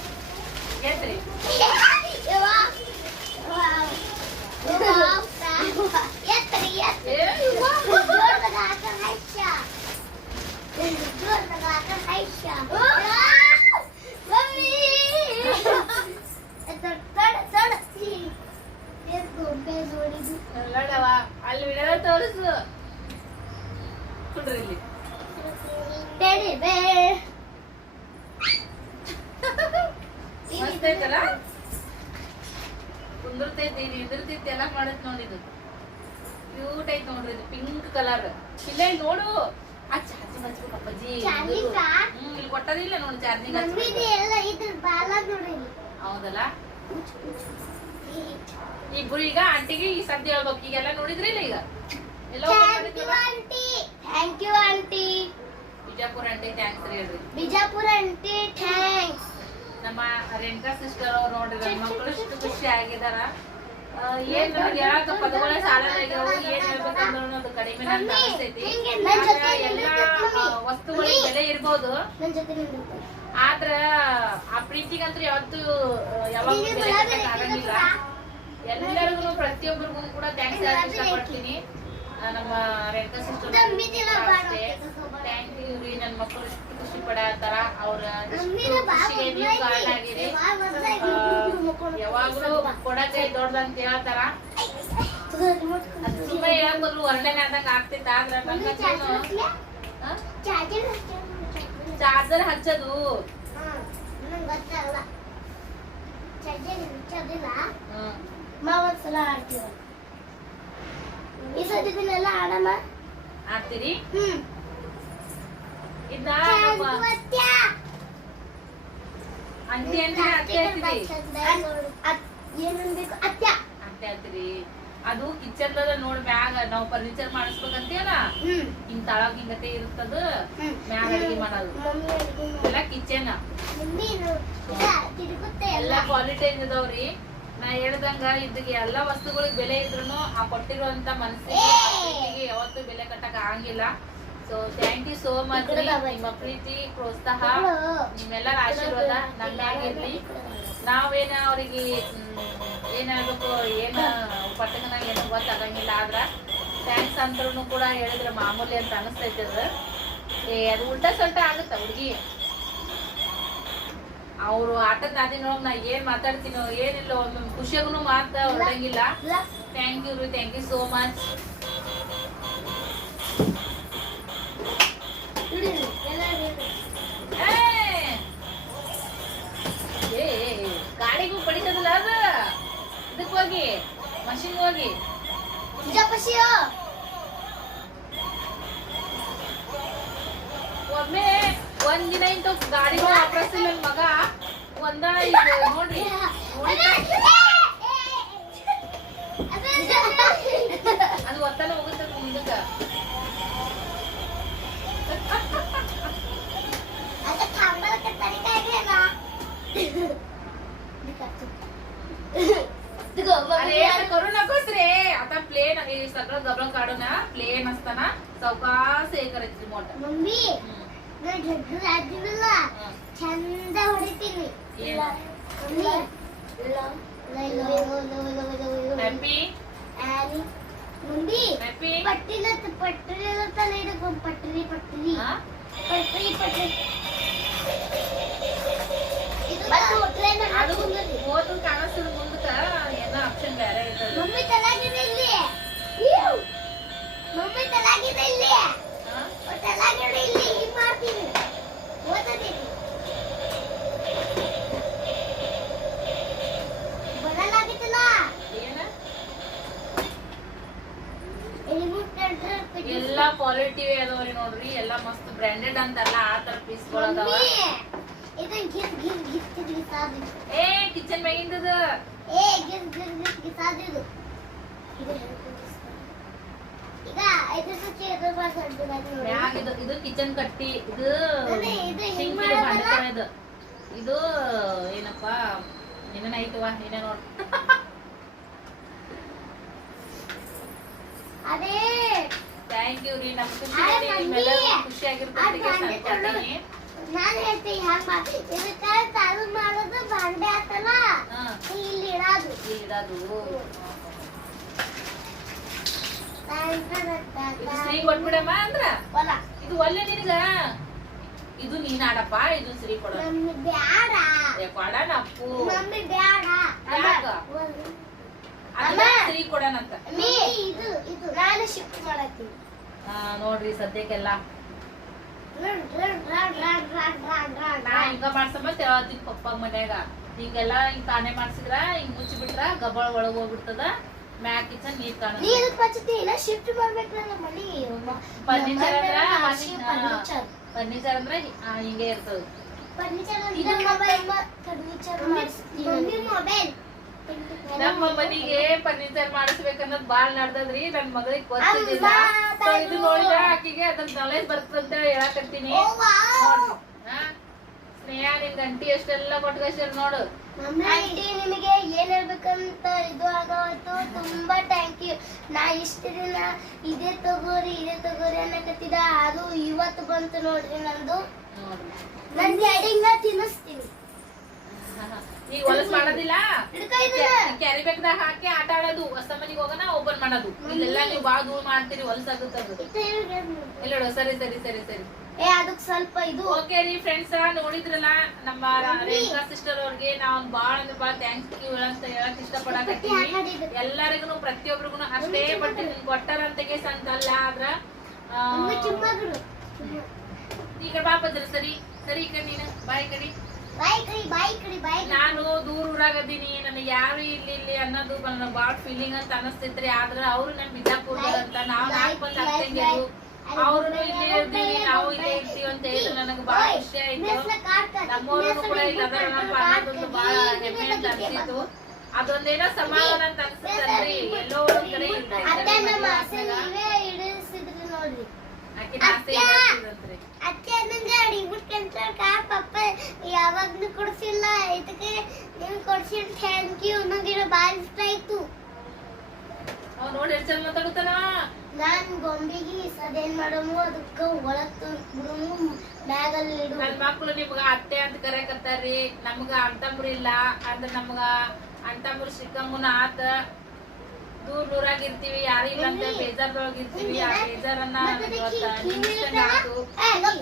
ತೋರಿಸು ಕುಡ್ರಿ ಇಲ್ಲಿ Teddy bear. ಮಸ್ತ್ ಇದು ಕುಂದಿರ್ತೈತಿ ನಿಂದಿರ್ತೈತಿ ಎಲ್ಲ ಮಾಡತ್ ನೋಡಿದ್ದು ಕ್ಯೂಟ್ ಐತಿ ನೋಡ್ರಿ ಇದು ಪಿಂಕ್ ಕಲರ್ ಇಲ್ಲ ನೋಡು. ಆ ಚಾರ್ಜಿಂಗ್ ಹಚ್ಬೇಕು ಅಪ್ಪಾಜಿ. Charging ಆ? ಹ್ಮ್ ಇಲ್ಲಿ ಕೊಟ್ಟದಿಲ್ಲ ನೋಡಿ ಚಾರ್ಜಿಂಗ್ ಹೌದಲ್ಲ? ಇಬ್ರು ಈಗ ಆಂಟಿಗೆ ಈ ಸದ್ಯ ಹೇಳ್ಬೇಕು. ಈಗೆಲ್ಲ ನೋಡಿದ್ರಿಲ್ಲ ಈಗ? ಎಲ್ಲ aunty. Thank you aunty. Bijapur aunty thanks ರೀ ಹೇಳ್ರಿ. ಬಿಜಾಪುರ ಆಂಟಿ ಥ್ಯಾಂಕ್ಸ್ ನಮ್ಮ ರೇಣುಕಾ ಸಿಸ್ಟರ್ ಅವ್ರು ನೋಡ್ರಿ ಮಕ್ಕಳು ಇಷ್ಟು ಖುಷಿ ಆಗಿದಾರ. ಏನ್ ನಮ್ಗೆ ಹೇಳಕ ಪದಗಳ ಸಾಲಾಗ್ಯಾವ ಏನ್ ಹೇಳ್ಬೇಕಂದ್ರ ಅದು ಕಡಿಮೆ ಅನಿಸ್ತೈತಿ. ಎಲ್ಲಾ ವಸ್ತುಗಳಿಗೆ ಬೆಲೆ ಇರ್ಬೋದು. ಆದ್ರ ಆ ಪ್ರೀತಿಗಂತೂ ಯಾವತ್ತು ಯಾವಾಗ ಬೆಲೆ ಆಗಂಗಿಲ್ಲ. ಎಲ್ಲರಿಗೂ ಪ್ರತಿಯೊಬ್ಬರಿಗೂ ಕೂಡ ಥ್ಯಾಂಕ್ಸ್ ಹೇಳಕ್ ಇಷ್ಟಪಡ್ತೀನಿ. ನಮ್ಮ ರೇಣುಕಾ ಸಿಸ್ಟರ್ ಥ್ಯಾಂಕ್ ಯು ರೀ. ನನ್ನ ಮಕ್ಕಳು ಎಷ್ಟು ಖುಷಿ ಪಡತ್ತಾರ. ಅವ್ರ ಖುಷಿಗೆ ನೀವು ಕಾರಣ ಆಗಿರಿ ಯಾವಾಗಲೂ ಕೊಡಕ್ಕೆ ದೊಡ್ಡದಂತ ಹೇಳ್ತಾರ ಅದು ಸುಮ್ಮನೆ ಹೇಳಕ್ ಬದಲು ಆದಂಗ ಆಗ್ತಿತ್ತ. ಆದ್ರ ಚಾರ್ಜರ್ ಹಚ್ಚದು. ಗೊತ್ತಲ್ಲ ಚಾರ್ಜರ್ ಹಚ್ಚೋದಿಲ್ಲ. ಹ್ಮ್. ಮಾವತ್ಸಲ ಆಡ್ತೀವ ಈ ಸತಿ ದಿನೆಲ್ಲ ಆಡೋಣ ಆಡ್ತೀರಿ? ಹ್ಮ್. ಇದ್ನ ನಮ್ಮ ಅಂಟಿ ಅಂಟಿ ಅತ್ತೆ ಹಚ್ಚಿರಿ ಏನನ್ಬೇಕು ಅತ್ಯ ಅತ್ತೆ ಹಚ್ಚಿರಿ ಅದು ಕಿಚನ್ ನೋಡ್ ಮ್ಯಾಗ ನಾವ್ ಫರ್ನಿಚರ್ ಮಾಡಿಸ್ಬೇಕಂತೀವಲ್ಲ ಹ್ಮ್. ಹಿಂಗ್ ತಳಗ್ ಹಿಂಗತೆ ಇರ್ತದ ಹ್ಮ್. ಮ್ಯಾಗ ಅಡಿಗೆ ಮಾಡೋದು. ಎಲ್ಲ ಕಿಚನ್ ಎಲ್ಲ ಕ್ವಾಲಿಟಿ ಇದಾವ್ರಿ. ನಾ ಹೇಳ್ದಂಗ ಇದಕ್ಕೆ ಎಲ್ಲ ವಸ್ತುಗಳಿಗೆ ಬೆಲೆ ಇದ್ರು ಆ ಕೊಟ್ಟಿರುವಂತ ಮನಸ್ಸಿಗೆ ಯಾವತ್ತೂ ಬೆಲೆ ಕಟ್ಟಕ್ ಆಗಿಲ್ಲ so thank you so much. ನಿಮ್ಮ ಪ್ರೀತಿ ಪ್ರೋತ್ಸಾಹ. ನಿಮ್ಮೆಲ್ಲರ ಆಶೀರ್ವಾದ ನಮ್ಮಾಗಿರ್ಲಿ ನಾವೇನ ಅವ್ರಿಗೆ ಏನಾಗಬೇಕು ಏನ ಪಟ್ಟಕನಾಗ ಏನು ಗೊತ್ತಾಗಂಗಿಲ್ಲ ಆದ್ರ ಥ್ಯಾಂಕ್ಸ್ ಅಂದ್ರೂ ಕೂಡ ಹೇಳಿದ್ರೆ ಮಾಮೂಲಿ ಅಂತ ಅನಿಸ್ತೈತೆ ಅದು. ಏ ಅದು ಉಲ್ಟಾ ಸಲ್ಟ ಆಗುತ್ತೆ ಹುಡುಗಿ? ಅವರು ಆಟದ ನಾದಿನೊಳಗೆ ನಾ ಏನ್ ಮಾತಾಡ್ತೀನೋ ಏನಿಲ್ಲ ಒಂದು ಖುಷಿಯಾಗೂ ಮಾತಾ ಹೊರಡಂಗಿಲ್ಲ. ಥ್ಯಾಂಕ್ ಯು ರೀ ಥ್ಯಾಂಕ್ ಯು ಸೋ ಮಚ್ ಗಾಡಿಗೂ ಪಡಿತದಲ್ಲ ಅದು? ಇದಕ್ಕೆ ಹೋಗಿ ಮಷಿನ್ ಹೋಗಿ. ಒಮ್ಮೆ ಒಂದ್ ದಿನ ಇಂತ ಗಾಡಿಗೂ ವಾಪಸ್ ನನ್ ಮಗ ಒಂದ ಈಗ ನೋಡ್ರಿ ಅದು ಒತ್ತನ ಹೋಗುತ್ತೆ ಮುಂದಕ್ಕ आता थांबायला तर तरी काय घेणार अरे असं करू नकोस रे आता प्लेन हे सगळं गबळ काढू ना प्लेन असताना चौकास हे करायची रिमोट मम्मी ನಾ ಜಗ್ಗು ರಾಜ್ಯವಿಲ್ಲ ಚಂದ ಹೊಡಿತೀನಿ ಏನು? ಮಮ್ಮಿ ಲೋ, ಲೋ, ಲೋ, ಲೋ, ಲೋ, ಲೋ, ಲೋ, ಲೋ. ಹ್ಯಾಪಿ ಆನಿ. ಮಮ್ಮಿ ಹ್ಯಾಪಿ ಪಟ್ಟಿನ ಪಟ್ಟರಿ ತಲೆ ಹಿಡ್ಕೊಂಡು ಪಟ್ಟರಿ ಪಟ್ಟರಿ ಪಟ್ಟರಿ ಪಟ್ಟರಿ ಇದು ಟ್ರೈನ್ ಅದು ಓದು ಕಾಣಿಸ್ತದ ಮುಂದಕ್ಕ ಏನೋ ಆಪ್ಷನ್ ಬೇರೆ ಇರ್ತದ ಮಮ್ಮಿ ತಲಾಗಿದೆ ಇಲ್ಲಿ ಇವ್. ಮಮ್ಮಿ ತಲಾಗಿದೆ ಇಲ್ಲಿ ಹಾ? ತಲಾಗಿದೆ ಇಲ್ಲಿ ಹಿಂಗ್ ಮಾಡ್ತೀನಿ ಓದತೀನಿ ಬರಲಾಗಿತ್ತಲ್ಲ ಏನ ರಿಮೋಟ್ ಕಂಟ್ರೋಲ್ ಪಿಟಿ- ಎಲ್ಲಾ ಕ್ವಾಲಿಟಿ ಅದಾವ್ರಿ ನೋಡ್ರಿ ಎಲ್ಲಾ ಮಸ್ತ್ ಬ್ರ್ಯಾಂಡೆಡ್ ಅಂತಲ್ಲ ಆ ತರ ಗಿಸಾದಿದು ಏ ಕಿಚನ್ ಮ್ಯಾಗಿಂದದ ಏ ಗಿಸಾದಿದು ಇದು. ಈಗ ಮಾಡ್ಕೊಂಡು ಮ್ಯಾಗ ಇದು ಇದು ಕಿಚನ್ ಕಟ್ಟಿ ಇದು ಇದು ಹಿಂಗ್ ಇದು ಏನಪ್ಪಾ ಐತವ ಏನೇ ನೋಡ್ ಅದೇ ಥ್ಯಾಂಕ್ ಯು ರೀ ನಮ್ ಖುಷಿ ಆಯ್ ಇದೆ, ಮಮ್ಮಿ. ನಿಮ್ಮೆಲ್ಲರಿಗೂ ಖುಷಿ ಆಗಿರ್ತದೆ ಆ ಬಾಂಡೆ ತೊಳ್ದು- ನಾನು ಹೇಳ್ತೀನಿ ಹ್ಯಾಂಗ ಮಾಡಿ ಇದಕ್ಕ ಚಾಲು ಮಾಡೋದು ಬಾಂಡೆ ಆತಲ್ಲ? ಇಲ್ಲಿ ಇಡೋದು. ಶ್ರೀ ಕೊಟ್ಬಿಡಮ್ಮ ಅಂದ್ರ. ಇದು ಒಲ್ಲೆ ನಿನಗ? ಇದು ನೀನಾಡಪ್ಪ ಇದು ಶ್ರೀ ಕೊಡ. ಮಮ್ಮಿ ಇದು ಇದು. ನಾನು ಶಿಫ್ಟ್ ಮಾಡತ್ತೀನಿ. ನೋಡ್ರಿ ಸದ್ಯಕ್ಕೆಲ್ಲ. ಹಿಂಗ ಮಾಡ್ಸಮ್ಮ ಹೇಳ್ತೀನಿ ಪಪ್ಪ ಮನ್ಯಾಗ. ಹಿಂಗೆಲ್ಲ ಹಿಂಗ್ ತಾನೇ ಮಾಡ್ಸಿದ್ರ ಹಿಂಗ್ ಮುಚ್ಚಿ ಬಿಟ್ರ ಗಬ್ಬಳ ಒಳಗ್ ಹೋಗ್ಬಿಡ್ತದ. ಮ್ಯಾಕ್ ಕಿಚನ್ ನೀರ್ ಕಾಣ ಪಚ್ಚತಿ ಇಲ್ಲ ಶಿಫ್ಟ್ ಮನಿ. ಫರ್ನಿಚರ್ ಅಂದ್ರ ಫರ್ನಿಚರ್ ಅಂದ್ರೆ ಹಿಂಗೆ ಇರ್ತದ. ಫರ್ನಿಚರ್ ಮೊಬೈಲ್ ಫರ್ನಿಚರ್ ಮೊಬೈಲ್ ನಮ್ಮ ಮನಿಗೆ ಫರ್ನಿಚರ್ ಮಾಡಿಸ್ಬೇಕನ್ನೋದ್ ಬಾಳ್ ನಡ್ದದ್ರಿ. ನನ್ ಮಗಳಿಗೆ ಗೊತ್ತಿಲ್ಲ ಇದು ನೋಡಿದ ಆಕಿಗೆ ಅದ್ರ ನಾಲೆಜ್ ಬರ್ತದಂತ ಹೇಳಕತ್ತೀನಿ? ಸ್ನೇಹ ನಿನ್ ಗಂಟಿ ಎಷ್ಟೆಲ್ಲ ಕೊಟ್ಕಳ್ಸಿರ್ ನೋಡು. ಆಂಟಿ ನಿಮಗೆ ಏನ್ ಹೇಳ್ಬೇಕಂತ ಇದು ಆಗೋಯ್ತು. ತುಂಬಾ ಥ್ಯಾಂಕ್ ಯು ನಾ ಇಷ್ಟ ದಿನ ಇದೇ ತಗೋರಿ ಇದೇ ತಗೋರಿ ಅನ್ನಕತ್ತಿದ ಅದು ಇವತ್ತು ಬಂತು ನೋಡ್ರಿ ನಂದು. ನನ್ ಡ್ಯಾಡಿಂಗ ತಿನ್ನಿಸ್ತೀನಿ. ಈಗ ಹೊಲಸ್ ಮಾಡೋದಿಲ್ಲ? ಹಿಡ್ಕೊ ಇದನ್ನ. ಕ್ಯಾರಿ ಹಾಕಿ ಆಟ ಆಡೋದು ಹೊಸ ಮನೆಗೆ ಹೋಗೋಣ ಓಪನ್ ಮಾಡೋದು. ಇಲ್ಲೆಲ್ಲ ನೀವು ಬಾಳ ದೂರ ಮಾಡ್ತೀರಿ ಹೊಲಸಾಗುತ್ತದು ಹಿಡ್ಕೊ ಇಲ್ಲ ಸರಿ ಸರಿ ಸರಿ ಸರಿ. ಏ ಅದಕ್ಕೆ ಸ್ವಲ್ಪ ಇದು. ಓಕೆ ರೀ ಫ್ರೆಂಡ್ಸ್ ನೋಡಿದ್ರಲ್ಲ ನಮ್ಮ ರೇಖಾ ಸಿಸ್ಟರ್ ಅವ್ರಿಗೆ ನಾವು ಬಾಳ ಅಂದ್ರೆ ಬಾಳ ಥ್ಯಾಂಕ್ಸ್ ಯು ಅಂತ ಹೇಳಕ್ ಇಷ್ಟಪಡಕತ್ತೀವಿ ಎಲ್ಲರಿಗೂ ಪ್ರತಿಯೊಬ್ಬರಿಗೂ ಅಷ್ಟೇ ಬಟ್ಟೆ ಕೊಟ್ಟಾರಂತೆಗೆ ಸಂತಲ್ಲ ಆದ್ರ ಈಗ ಬಾಪದ್ರ ಸರಿ ಸರಿ ಈ ಕಡೆ ನೀನು ಬಾಯ್ ಕಡೆ. ನಾನು ದೂರ ಊರಾಗದೀನಿ ನನಗೆ ಯಾರು ಇಲ್ಲಿ ಇಲ್ಲಿ ಅನ್ನೋದು ನನಗೆ ಬಾಳ ಫೀಲಿಂಗ್ ಅಂತ ಅನಸ್ತಿತ್ರಿ ಆದ್ರೆ ಅವ್ರು ನಮ್ ಬಿಜಾಪುರ ಅಂತ ನಾವ್ ನಾಲ್ಕು ಮಂದಿ ಅತ್ತಂಗಿರು ಅವ್ರು ಇಲ್ಲೇ ಇರ್ತೀವಿ ನಾವು ಇಲ್ಲೇ ಇರ್ತೀವಿ ಅಂತ ಹೇಳಿ ನನಗೆ ಬಾಳ ಖುಷಿ ಆಯ್ತು. ನಮ್ಮವ್ರು ಕೂಡ ಇಲ್ಲ ನಮ್ಮ ಅನ್ನೋದೊಂದು ಬಾಳ ಹೆಮ್ಮೆ ಅಂತ ಅನ್ಸಿತ್ತು. ಅದೊಂದೇನೋ ಸಮಾಧಾನ ಅಂತ ಅನ್ಸುತ್ತಲ್ರಿ ಎಲ್ಲೋ ಒಂದ್ ಕಡೆ ಅತ್ತೆ ಅತ್ತೆ! ನಂಗೆ ರಿಮೋಟ್ ಕಂಟ್ರೋಲ್ ಕಾರ್ ಪಪ್ಪ ಯಾವಾಗ್ಲೂ ಕೊಡ್ಸಿಲ್ಲ. ಇದಕ್ಕೆ ನೀವು ಕೊಡ್ಸಿಲ್ಲ ಥ್ಯಾಂಕ್ ಯು ನಂಗೆ ಭಾಳ ಇಷ್ಟ ಆಯ್ತು. ಅವ್ ನೋಡಿ ಎಷ್ಟು ಚಂದ ಮಾತಾಡುತ್ತಾನ ನಾನ್ ಗೊಂಬೆಗೆ ಸದೇನ್ ಮಾಡಮು ಅದಕ್ಕೆ ಒಳಗ್ ಬಿಡಮು ಬ್ಯಾಗಲ್ಲಿ ಇಡು. ನನ್ ಮಕ್ಕಳು ನಿಮ್ಗ ಅತ್ತೆ ಅಂತ ಕರೆಯಕತ್ತಾರ್ರಿ. ನಮ್ಗ ಅಂತಂಬ್ರು ಇಲ್ಲ ಅಂದ್ರ ನಮ್ಗ ಅಂತಂಬ್ರು ಸಿಕ್ಕಮ್ಮನ ಆತ. ದೂರ ದೂರಾಗಿರ್ತೀವಿ ಯಾರು ಇಲ್ಲ ಅಂತ ಬೇಜಾರ್ದೊಳಗ ಇರ್ತೀವಿ ಆ ಬೇಜಾರನ್ನ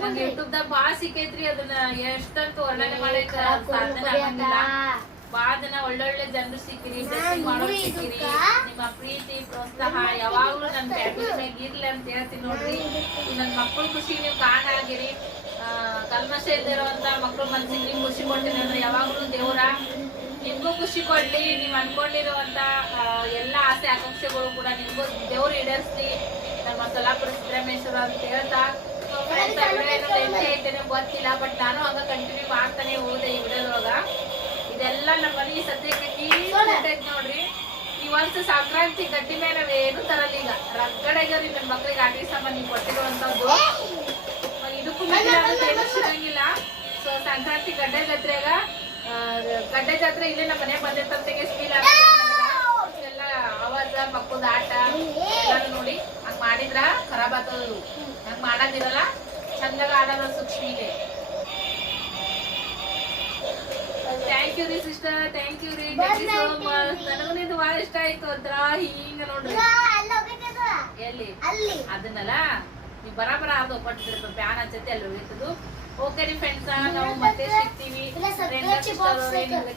ನಂಗೆ ಯೂಟ್ಯೂಬ್ ದಾಗ ಬಾಳ ಸಿಕ್ಕೈತ್ರಿ ಅದನ್ನ ಎಷ್ಟಂತ ವರ್ಣನೆ ಮಾಡೈತ ಸಾಧನೆ ಆಗಂಗಿಲ್ಲ. ಬಾಳ ಜನ ಒಳ್ಳೊಳ್ಳೆ ಜನರು ಸಿಕ್ಕಿರಿ ಮಾಡೋರು ಸಿಕ್ಕಿರಿ. ನಿಮ್ಮ ಪ್ರೀತಿ ಪ್ರೋತ್ಸಾಹ ಯಾವಾಗ್ಲೂ ನನ್ ಫ್ಯಾಮಿಲಿ ಮ್ಯಾಗ ಇರ್ಲಿ ಅಂತ ಹೇಳ್ತೀನಿ ನೋಡ್ರಿ. ಈ ನನ್ ಮಕ್ಕಳ ಖುಷಿ ನೀವು ಕಾಣ ಆಗಿರಿ. ಆ, ಕಲ್ಮಶ ಇಲ್ದಿರೋಂತ ಮಕ್ಕಳು ಮನ್ಸಿಗೆ ನೀವು ಖುಷಿ ಕೊಡ್ತೀನಿ ಅಂದ್ರೆ ಯಾವಾಗ್ಲೂ ದೇವ್ರ ನಿಮ್ಗೂ ಖುಷಿ ಕೊಡ್ಲಿ ನೀವ್ ಅನ್ಕೊಂಡಿರುವಂತ ಎಲ್ಲ ಆಸೆ ಆಕಾಂಕ್ಷೆಗಳು ಕೂಡ ನಿಮ್ಗೂ ದೇವ್ರು ಈಡೇರಿಸ್ಲಿ. ನಮ್ಮ ಸೊಲ್ಲಾಪುರ ಸಿದ್ದರಾಮೇಶ್ವರ ಅಂತ ಹೇಳ್ತಾ lengthy ಗೊತ್ತಿಲ್ಲ ಬಟ್ ನಾನು ಹಂಗ ಕಂಟಿನ್ಯೂ ಮಾಡ್ತಾನೆ ಹೋದೆ ಈ ವಿಡಿಯೋದೊಳಗ. ಇದೆಲ್ಲ ನಮ್ಮ ಮನೆ ಸದ್ಯಕ್ಕೆ ಐತ್ ನೋಡ್ರಿ. ಈ ವರ್ಷ ಸಂಕ್ರಾಂತಿ ಗಟ್ಟಿ ಮೇಲೆ ಏನು ತರಲ್ಲ ಈಗ. ರಗಡೆಗರಿ ನನ್ನ ಮಕ್ಳಿಗೆ ಆಟಿ ಸಾಮಾನು ನೀವು ಕೊಟ್ಟಿರುವಂತದ್ದು ಇದಕ್ಕೂ ಸಿಗಂಗಿಲ್ಲ. ಸೊ ಸಂಕ್ರಾಂತಿ ಗಡ್ಡೆ ಆ, ಗಡ್ಡೆ ಜಾತ್ರೆ ಇಲ್ಲೇ ನಮ್ಮ ಮನೆ ಬಂದಿರ್ತಂತೆಗೆ ಸ್ಟೀಲ್ ಎಲ್ಲ ಅವಾಜ ಮಕ್ಕಳ ಆಟ ಎಲ್ಲಾನು ನೋಡಿ. ಹಂಗ ಮಾಡಿದ್ರ ಖರಾಬ್ ಆಗ್ತದ ಹಂಗ್ ಮಾಡೋದಿರಲ್ಲ ಚಂದಾಗ ಆಡೋದು ಸೂಕ್ಷ್ಮಿಗೆ ಥ್ಯಾಂಕ್ ಯು ರೀ ಸಿಸ್ಟರ್ ಥ್ಯಾಂಕ್ ಯು ರೀ. ಥ್ಯಾಂಕ್ ಯು ಸೋ ಮಚ್ ನನಗೂ ಇದು ಭಾಳ ಇಷ್ಟ ಆಯ್ತು ಒಂಥರ ಹಿಂಗ ನೋಡ್ರಿ. ಎಲ್ಲಿ? ಅದನ್ನಲ್ಲ? ನೀವು ಬರಾಬರ ಅದು ಕೊಟ್ಟಿದ್ರೆ ಪ್ಯಾನ್ ಹಚ್ಚತ್ತೆ ಅಲ್ಲಿ ಉಳಿತದು ಓಕೆ ರೀ ಫ್ರೆಂಡ್ಸ್ ನಾವು ಮತ್ತೆ ಸಿಗ್ತೀವಿ.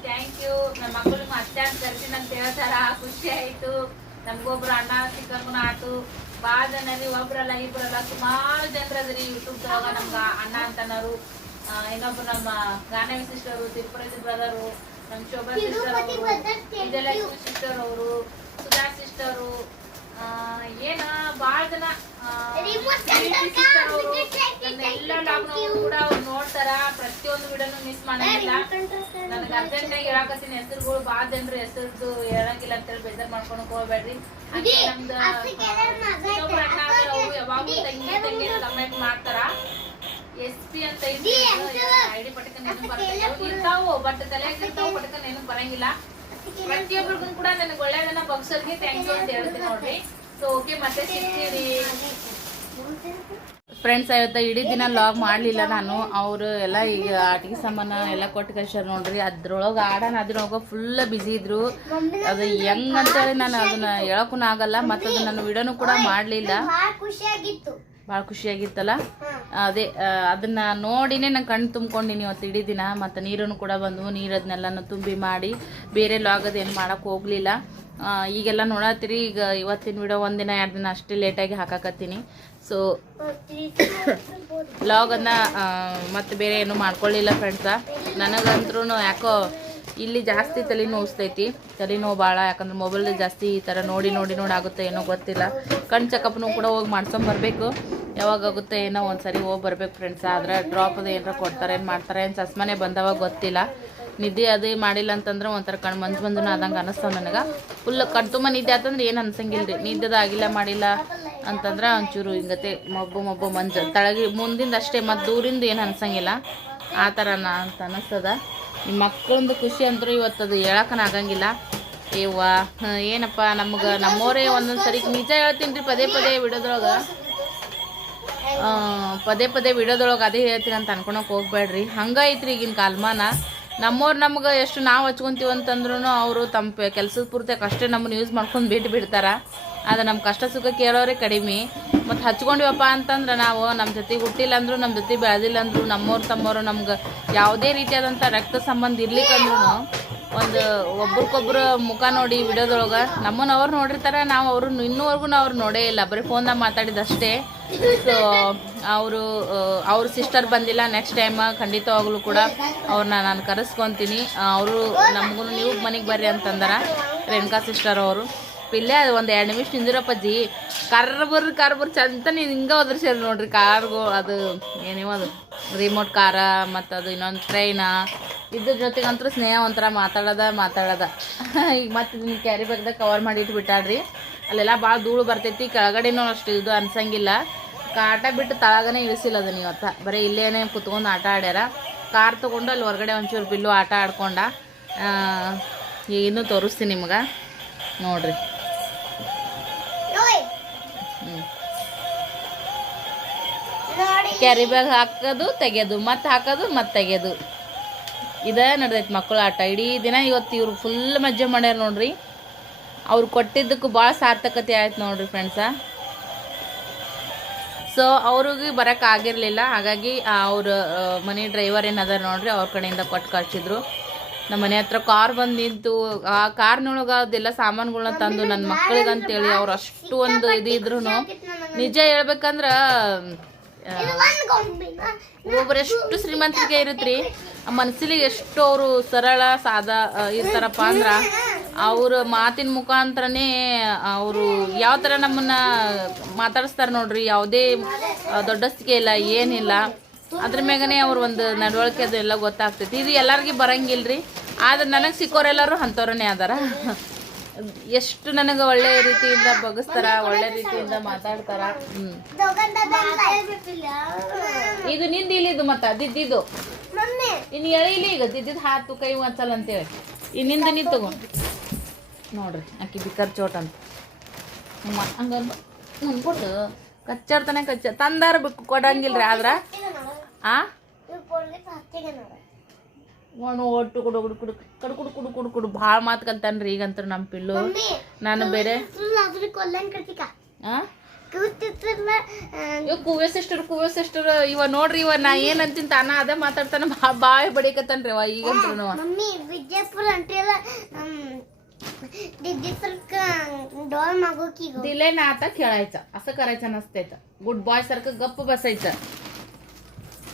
ಥ್ಯಾಂಕ್ ಯು ನಮ್ಮ ಮಕ್ಕಳು ಮತ್ತೆ ಅಂತ ಕರ್ತೀನಿ ಅಂತ ಹೇಳ್ತಾರ ಖುಷಿ ಆಯ್ತು. ನಮ್ಗೊಬ್ರು ಅಣ್ಣ ಸಿಕ್ಕಂಗನ ಆತು. ಭಾಳ ಜನ ರೀ ಒಬ್ರಲ್ಲ ಇಬ್ರಲ್ಲ ಸುಮಾರು ಜನರದ್ರಿ ಅದ್ರಿ ಯೂಟ್ಯೂಬ್ ನಮ್ಗ ಅಣ್ಣ ಅಂತನರು ಇನ್ನೊಬ್ರು ನಮ್ಮ ಗಾನವಿ ಸಿಸ್ಟರು ತಿರುಪತಿ ಬ್ರದರು ನಮ್ಮ ಶೋಭಾ ಸಿಸ್ಟರ್ ಅವರು. ಸಿಸ್ಟರ್ ಅವರು ಸುಧಾ ಸಿಸ್ಟರು ಏನ ಬಾಳ ಜನ ಸಿಸ್ಟರ್ ಅವ್ರು, ಎಲ್ಲ. ಕೂಡ ಅವ್ರು ನೋಡ್ತಾರ. ಪ್ರತಿಯೊಂದು ವಿಡಿಯೋನು ಮಿಸ್ ಮಾಡಂಗಿಲ್ಲ. ನನಗೆ ಅರ್ಜೆಂಟಾಗಿ ಹೇಳಕತ್ತೀನಿ. ಹೆಸರುಗಳು ಬಾಳ ಜನರು ಹೆಸರದ್ದು ಹೇಳಂಗಿಲ್ಲ ಅಂತೇಳಿ ಬೇಜಾರ್ ಮಾಡ್ಕೊಂಡು ಹೋಗ್ಬೇಡ್ರಿ. ಹಾಗೆ ನಮ್ದು ಅವ್ರು. ಯಾವಾಗ್ಲೂ ತಂಗಿ ತಂಗಿ ಕಮೆಂಟ್ ಮಾಡ್ತಾರ. ಎಸ್ ಪಿ ಅಂತ ಐಡಿ ಪಟಕ ನೆನಪು ಬರ್ತಾವ ಇರ್ತಾವು ಬಟ್ ತಲೆಯಾಗ ಇರ್ತಾವ ಪಟಕ ನೆನಪು ಬರಂಗಿಲ್ಲ. ಪ್ರತಿಯೊಬ್ಬರಿಗೂ ಕೂಡ ನನಗೆ ಒಳ್ಳೆಯದನ್ನ ಬಗ್ಸೋದ್ಗೆ ಥ್ಯಾಂಕ್ ಯು ಅಂತ ಹೇಳ್ತೀನಿ ನೋಡ್ರಿ. ಸೊ ಓಕೆ ಮತ್ತೆ ಸಿಗ್ತೀವಿ ಫ್ರೆಂಡ್ಸ್ ಇವತ್ತು ಇಡೀ ದಿನ ಲಾಗ್ ಮಾಡಲಿಲ್ಲ ನಾನು. ಅವರು ಎಲ್ಲ ಈಗ ಆಟಿಕೆ ಸಾಮಾನು ಎಲ್ಲ ಕೊಟ್ಟು ಕಳ್ಸ್ಯಾರ ನೋಡ್ರಿ. ಅದ್ರೊಳಗೆ ಆಡೋಣ ಅದ್ರೊಳಗೆ ಫುಲ್ ಬ್ಯುಸಿ ಇದ್ರು. ಅದು ಹೆಂಗ್ ಅಂತೇಳಿ ನಾನು ಅದನ್ನ ಹೇಳಕ್ಕೂ ಆಗಲ್ಲ ಮತ್ತು ನನ್ನ ವಿಡಿಯೋನು ಕೂಡ ಮಾಡಲಿಲ್ಲ. ಭಾಳ ಖುಷಿಯಾಗಿತ್ತಲ್ಲ. ಅದೇ ಅದನ್ನ ನೋಡಿನೇ ನಾನು ಕಣ್ಣು ತುಂಬ್ಕೊಂಡಿನಿ ಇವತ್ತು ಇಡೀ ದಿನ. ಮತ್ತು ನೀರನ್ನು ಕೂಡ ಬಂದವು ಅದನ್ನೆಲ್ಲ ತುಂಬಿ ಮಾಡಿ. ಬೇರೆ ಲಾಗದ ಏನು ಮಾಡೋಕೆ ಹೋಗಲಿಲ್ಲ. ಈಗೆಲ್ಲ ನೋಡತ್ತೀರಿ, ಈಗ ಇವತ್ತಿನ ವಿಡಿಯೋ ಒಂದಿನ ಎರಡು ದಿನ ಅಷ್ಟೇ ಲೇಟಾಗಿ ಹಾಕಾಕತ್ತೀನಿ. ಸೊ ಲಾಗನ್ನು ಮತ್ತೆ ಬೇರೆ ಏನು ಮಾಡ್ಕೊಳ್ಳಿಲ್ಲ ಫ್ರೆಂಡ್ಸ ನನಗಂತೂ ಯಾಕೋ ಇಲ್ಲಿ ಜಾಸ್ತಿ ತಲೆ ನೋವುಸ್ತೈತಿ ತಲೆ ನೋವು ಭಾಳ ಯಾಕಂದ್ರೆ ಮೊಬೈಲ್ ಜಾಸ್ತಿ ಈ ಥರ ನೋಡಿ ನೋಡಿ ನೋಡಿ ಆಗುತ್ತೆ ಏನೋ ಗೊತ್ತಿಲ್ಲ. ಕಣ್ಣು ಚೆಕಪ್ನು ಕೂಡ ಹೋಗಿ ಮಾಡ್ಸೊಂಬರ್ಬೇಕು ಯಾವಾಗ ಆಗುತ್ತೆ ಏನೋ ಒಂದ್ಸರಿ ಹೋಗಿ ಬರ್ಬೇಕು ಫ್ರೆಂಡ್ಸ್ ಆದ್ರೆ ಡ್ರಾಪ್ ಅದು ಏನಾರ ಕೊಡ್ತಾರೆ, ಏನು ಮಾಡ್ತಾರೆ ಏನು ಸಸ್ಮನೆ ಬಂದವ ಗೊತ್ತಿಲ್ಲ. ನಿದ್ದೆ ಅದೇ ಮಾಡಿಲ್ಲ ಅಂತಂದ್ರೆ ಒಂಥರ ಕಣ್ ಮಂಜು ಮಂಜುನ ಆದಂಗೆ ಅನಿಸ್ತಾವ ನನಗೆ. ಫುಲ್ ಕಣ್ ತುಂಬ ನಿದ್ದೆ ಆತಂದ್ರೆ ಏನು ಅನ್ಸಂಗಿಲ್ಲ ರೀ ನಿದ್ದದ ಆಗಿಲ್ಲ, ಮಾಡಿಲ್ಲ ಅಂತಂದ್ರೆ ಒಂಚೂರು ಹಿಂಗತೆ ಮಬ್ಬು ಮಬ್ಬು ಮಂಜು. ತಳಗಿ ಮುಂದಿಂದ ಅಷ್ಟೇ ಮತ್ತು ದೂರಿಂದ ಏನು ಅನ್ಸಂಗಿಲ್ಲ. ಆ ಥರ ಅಂತ ಅನಿಸ್ತದ. ನಿಮ್ಮ ಮಕ್ಕಳೊಂದು ಖುಷಿ ಅಂದ್ರೆ ಇವತ್ತು ಅದು ಹೇಳಕ್ಕನ ಆಗಂಗಿಲ್ಲ. ಏವ್ವ ಏನಪ್ಪ ನಮ್ಗೆ, ನಮ್ಮೋರೇ ಒಂದೊಂದು ಸರಿ ನಿಜ ಹೇಳ್ತೀನಿ ರೀ, ಪದೇ ಪದೇ ಬಿಡೋದ್ರೊಳಗೆ ಪದೇ ಪದೇ ವಿಡಿಯೋದೊಳಗೆ ಅದೇ ಹೇಳ್ತೀನಿ ಅಂತ ಅನ್ಕೊಳಕ್ ಹೋಗ್ಬೇಡ್ರಿ. ಹಂಗ ಐತ್ರಿ ಈಗಿನ ಕಾಲಮಾನ. ನಮ್ಮವ್ರು ನಮ್ಗೆ ಎಷ್ಟು ನಾವು ಹಚ್ಕೊಂತೀವಿ ಅಂತಂದ್ರೂ ಅವರು ತಮ್ಮ ಕೆಲಸದ ಪೂರ್ತಿ ಅಷ್ಟೇ ನಮ್ಮನ್ನು ಯೂಸ್ ಮಾಡ್ಕೊಂಡು ಬಿಟ್ಟು ಬಿಡ್ತಾರ. ಅದು ನಮ್ಮ ಕಷ್ಟ ಸುಖ ಕೇಳೋರೇ ಕಡಿಮೆ. ಮತ್ತು ಹಚ್ಕೊಂಡಿವಪ್ಪ ಅಂತಂದ್ರೆ ನಾವು ನಮ್ಮ ಜೊತೆ ಹುಟ್ಟಿಲ್ಲ ಅಂದ್ರು ನಮ್ಮ ಜೊತೆ ಬೆಳೆದಿಲ್ಲ ಅಂದ್ರು ನಮ್ಮೋರು ತಮ್ಮೋರು ನಮ್ಗೆ ಯಾವುದೇ ರೀತಿಯಾದಂಥ ರಕ್ತ ಸಂಬಂಧ ಇರ್ಲಿಕ್ಕಂದ್ರೂ ಒಂದು ಒಬ್ರಿಗೊಬ್ರು ಮುಖ ನೋಡಿ ವಿಡಿಯೋದೊಳಗೆ ನಮ್ಮನ್ನು ಅವ್ರು ನೋಡಿರ್ತಾರೆ, ನಾವು ಅವರು ಇನ್ನೂವರೆಗೂ ನಾವು ಅವ್ರು ನೋಡೇ ಇಲ್ಲ. ಬರೀ ಫೋನ್ದಾಗ ಮಾತಾಡಿದಷ್ಟೇ. ಸೊ ಅವರು ಅವ್ರ ಸಿಸ್ಟರ್ ಬಂದಿಲ್ಲ ನೆಕ್ಸ್ಟ್ ಟೈಮ್ ಖಂಡಿತವಾಗ್ಲೂ ಕೂಡ ಅವ್ರನ್ನ ನಾನು ಕರೆಸ್ಕೊತೀನಿ. ಅವರು ನಮಗೂ ನೀವು ಮನೆಗೆ ಬರ್ರಿ ಅಂತಂದ್ರೆ ರೇಣುಕಾ ಸಿಸ್ಟರ್ ಅವರು. ಇಲ್ಲೇ ಅದು ಒಂದು ಎರಡು ನಿಮಿಷ ನಿಂದಿರಪ್ಪಾಜಿ. ಕರ್ಬರ್ ಕರ್ಬರ್ ಚಂದ ನೀನು ಹಿಂಗೆ ಒದರ್ಸ್ಯಾರ ನೋಡ್ರಿ ಕಾರ್ಗೋ. ಅದು ಏನೇವೋ ಅದು? ರಿಮೋಟ್ ಕಾರ ಮತ್ತು ಅದು ಇನ್ನೊಂದು ಟ್ರೈನ ಇದ್ರ ಜೊತೆಗಂತೂ ಸ್ನೇಹ ಒಂಥರ ಮಾತಾಡೋದ ಮಾತಾಡೋದ. ಈಗ ಮತ್ತೆ ನಿಮ್ಮ ಕ್ಯಾರಿ ಬ್ಯಾಗ್ದಾಗ ಕವರ್ ಮಾಡಿ ಇಟ್ಬಿಟ್ಟಾಡ್ರಿ ಅಲ್ಲೆಲ್ಲ ಭಾಳ ಧೂಳು ಬರ್ತೈತಿ. ಕೆಳಗಡೆನೂ ಅಷ್ಟು ಇದು ಅನ್ಸಂಗಿಲ್ಲ. ಕಾಟ ಬಿಟ್ಟು ತಳಗನೆ ಇಳಿಸಿಲ್ಲ ಅದನ್ನ ಇವತ್ತು. ಬರೀ ಇಲ್ಲೇನೆ ಕುತ್ಕೊಂಡು ಆಟ ಆಡ್ಯಾರ. ಕಾರ್ ತೊಗೊಂಡು ಅಲ್ಲಿ ಹೊರಗಡೆ ಒಂಚೂರು ಬಿಲ್ಲು ಆಟ ಆಡ್ಕೊಂಡ. ಈಗ ಇನ್ನೂ ತೋರಿಸ್ತೀನಿ ನಿಮ್ಗೆ. ನೋಡ್ರಿ. ಕ್ಯಾರಿ ಬ್ಯಾಗ್ ಹಾಕೋದು ತೆಗೆಯೋದು ಮತ್ತೆ ಹಾಕೋದು, ಮತ್ತೆ ತೆಗೆಯೋದು ಇದೇ ನಡೆದೈತೆ ಮಕ್ಕಳು ಆಟ. ಇಡೀ ದಿನ ಇವತ್ತು ಇವ್ರು ಫುಲ್ ಮಜ್ಜೆ ಮಾಡ್ಯಾರ ನೋಡ್ರಿ. ಅವ್ರು ಕೊಟ್ಟಿದ್ದಕ್ಕೂ ಭಾಳ ಸಾರ್ಥಕತೆ ಆಯ್ತು ನೋಡ್ರಿ ಫ್ರೆಂಡ್ಸ ಸೊ ಅವ್ರಿಗೆ ಬರೋಕೆ ಆಗಿರಲಿಲ್ಲ. ಹಾಗಾಗಿ ಅವ್ರ ಮನೆ ಡ್ರೈವರ್ ಏನದಾರ ನೋಡ್ರಿ, ಅವ್ರ ಕಡೆಯಿಂದ ಕೊಟ್ಟು ಕಳ್ಸಿದ್ರು. ನಮ್ಮ ಮನೆ ಹತ್ರ ಕಾರ್ ಬಂದು ನಿಂತು, ಆ ಕಾರ್ನೊಳಗೆ ಅದೆಲ್ಲ ಸಾಮಾನುಗಳನ್ನ ತಂದು ನನ್ನ ಮಕ್ಕಳಿಗಂತೇಳಿ ಅವ್ರು ಅಷ್ಟು ಒಂದು ಇದು ಇದ್ರು ನಿಜ ಹೇಳ್ಬೇಕಂದ್ರ ಶ್ರೀಮಂತಿಕೆ ಇರುತ್ತ್ರಿ ಆ ಮನಸ್ಸಿಗೆ ಎಷ್ಟು ಅವರು ಸರಳ ಸಾದಾ ಇರ್ತಾರಪ್ಪ ಅಂದ್ರ ಅವ್ರ ಮಾತಿನ ಮುಖಾಂತರನೇ ಅವರು ಯಾವ ಥರ ನಮ್ಮನ್ನ ಮಾತಾಡಿಸ್ತಾರೆ ನೋಡ್ರಿ ಯಾವುದೇ ದೊಡ್ಡಸ್ತಿಕೆ ಇಲ್ಲ ಏನಿಲ್ಲ. ಅದ್ರ ಮ್ಯಾಗನೇ ಅವ್ರ ಒಂದು ನಡವಳಿಕೆ ಅದು ಎಲ್ಲ ಗೊತ್ತಾಗ್ತೈತಿ. ಇದು ಎಲ್ಲರಿಗೂ ಬರಂಗಿಲ್ರಿ. ಆದ್ರೆ ನನಗೆ ಸಿಕ್ಕೋರೆಲ್ಲರೂ ಅಂಥವ್ರನ್ನೇ ಅದಾರ. ಎಷ್ಟು ನನಗೆ ಒಳ್ಳೆ ರೀತಿಯಿಂದ ಬಗಸ್ತಾರ ಒಳ್ಳೆ ರೀತಿಯಿಂದ ಮಾತಾಡ್ತಾರ. ಇದು ನಿಂದು ಇಲ್ಲಿದು ಮತ್ತ ದಿದ್ದಿದ್ದು ಇನ್ ಇನ್ನು ಎಳಿಲಿ ಈಗ ದಿದ್ದಿದ್ ಹಾತು ಕೈ ಒಂದ್ಸಲ ಅಂತೇಳಿ. ಇನ್ನಿಂದ ನೀ ತಗೋ. ನೋಡ್ರಿ ಆಕಿ ಬಿಕರ್ ಚೋಟ್ ಅಂತ. ಹಂಗ ಮುಂದ್ಕೊಟ್ಟು ಕಚ್ಚಾಡ್ತಾನೆ ಕಚ್ಚ ತಂದಾರ ಬೇಕು ಕೊಡಂಗಿಲ್ರಿ ಆದ್ರ? ಆ? ಇವ್ ಪೊರ್ಗೆ ಹತ್ತಿಗೆ ನೋಡ ಒಣ ಒಟ್ಟು ಕುಡು ಕುಡು ಕುಡು ಕಡು ಕುಡು ಕುಡು ಕುಡು ಕುಡು ಭಾಳ ಮಾತು ಕಲ್ತಾನ್ರಿ ಈಗಂತ್ರ ನಮ್ಮ ಪಿಲ್ಲು ಮಮ್ಮಿ ನಾನು ಬೇರೆ ಅದ್ರ ಕೊಲ್ಲನ್ ಕರ್ತಿಕ ಆ ಕೂತಿರ್ತಿರ್ಲ ಇವ್ ಕುವೆ ಸಿಸ್ಟರ್ ಕುವೆ ಸಿಸ್ಟರ್ ಇವ ನೋಡ್ರಿ ಇವ ನಾ ಏನ್ ಅಂತೀನಿ ತಾನ ಅದೇ ಮಾತಾಡ್ತಾನ ಬಾ ಬಾಯ್ ಬಡಿಕತ್ತಾನ್ರಿ ಅವ ಈಗಂತ್ರು मम्मी विजयपूर अंटेला दीदी सारखं डॉल मागो की गो दिले ना आता खेळायचं असं करायचं नसतं गुड बॉय सारखं गप्प बसायचं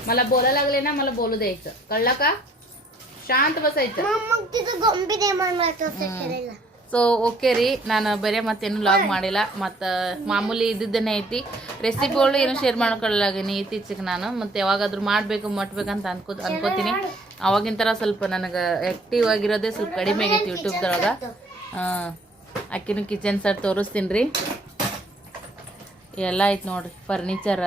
मला बोलायला लागले ना मला बोलू द्यायचं कळलं का शांत बसायचं मग मग तिथं ಗೊಂಬೆ दे म्हणलं असं खेळायला ಸೊ ಓಕೆ ರೀ ನಾನು ಬೇರೆ ಮತ್ತೇನು ಲಾಗ್ ಮಾಡಿಲ್ಲ ಮತ್ತು ಮಾಮೂಲಿ ಇದ್ದಿದ್ದೇನೆ ಐತಿ ರೆಸಿಪಿಗಳು ಏನು ಶೇರ್ ಮಾಡ್ಕೊಳ್ಳಾಗೀನಿ ಇತ್ತೀಚೆಗೆ ನಾನು ಮತ್ತು ಯಾವಾಗಾದ್ರೂ ಮಾಡಬೇಕು ಮಟ್ಬೇಕಂತ ಅನ್ಕೋ ಅನ್ಕೋತೀನಿ ಅವಾಗಿನ ಥರ ಸ್ವಲ್ಪ ನನಗೆ ಆ್ಯಕ್ಟಿವ್ ಆಗಿರೋದೇ ಸ್ವಲ್ಪ ಕಡಿಮೆ ಆಗೈತಿ ಯೂಟ್ಯೂಬ್ದೊಳಗೆ ಅಕ್ಕಿನೂ ಕಿಚನ್ ಸರ್ ತೋರಿಸ್ತೀನಿ ರೀ ಎಲ್ಲ ಐತೆ ನೋಡ್ರಿ ಫರ್ನಿಚರ್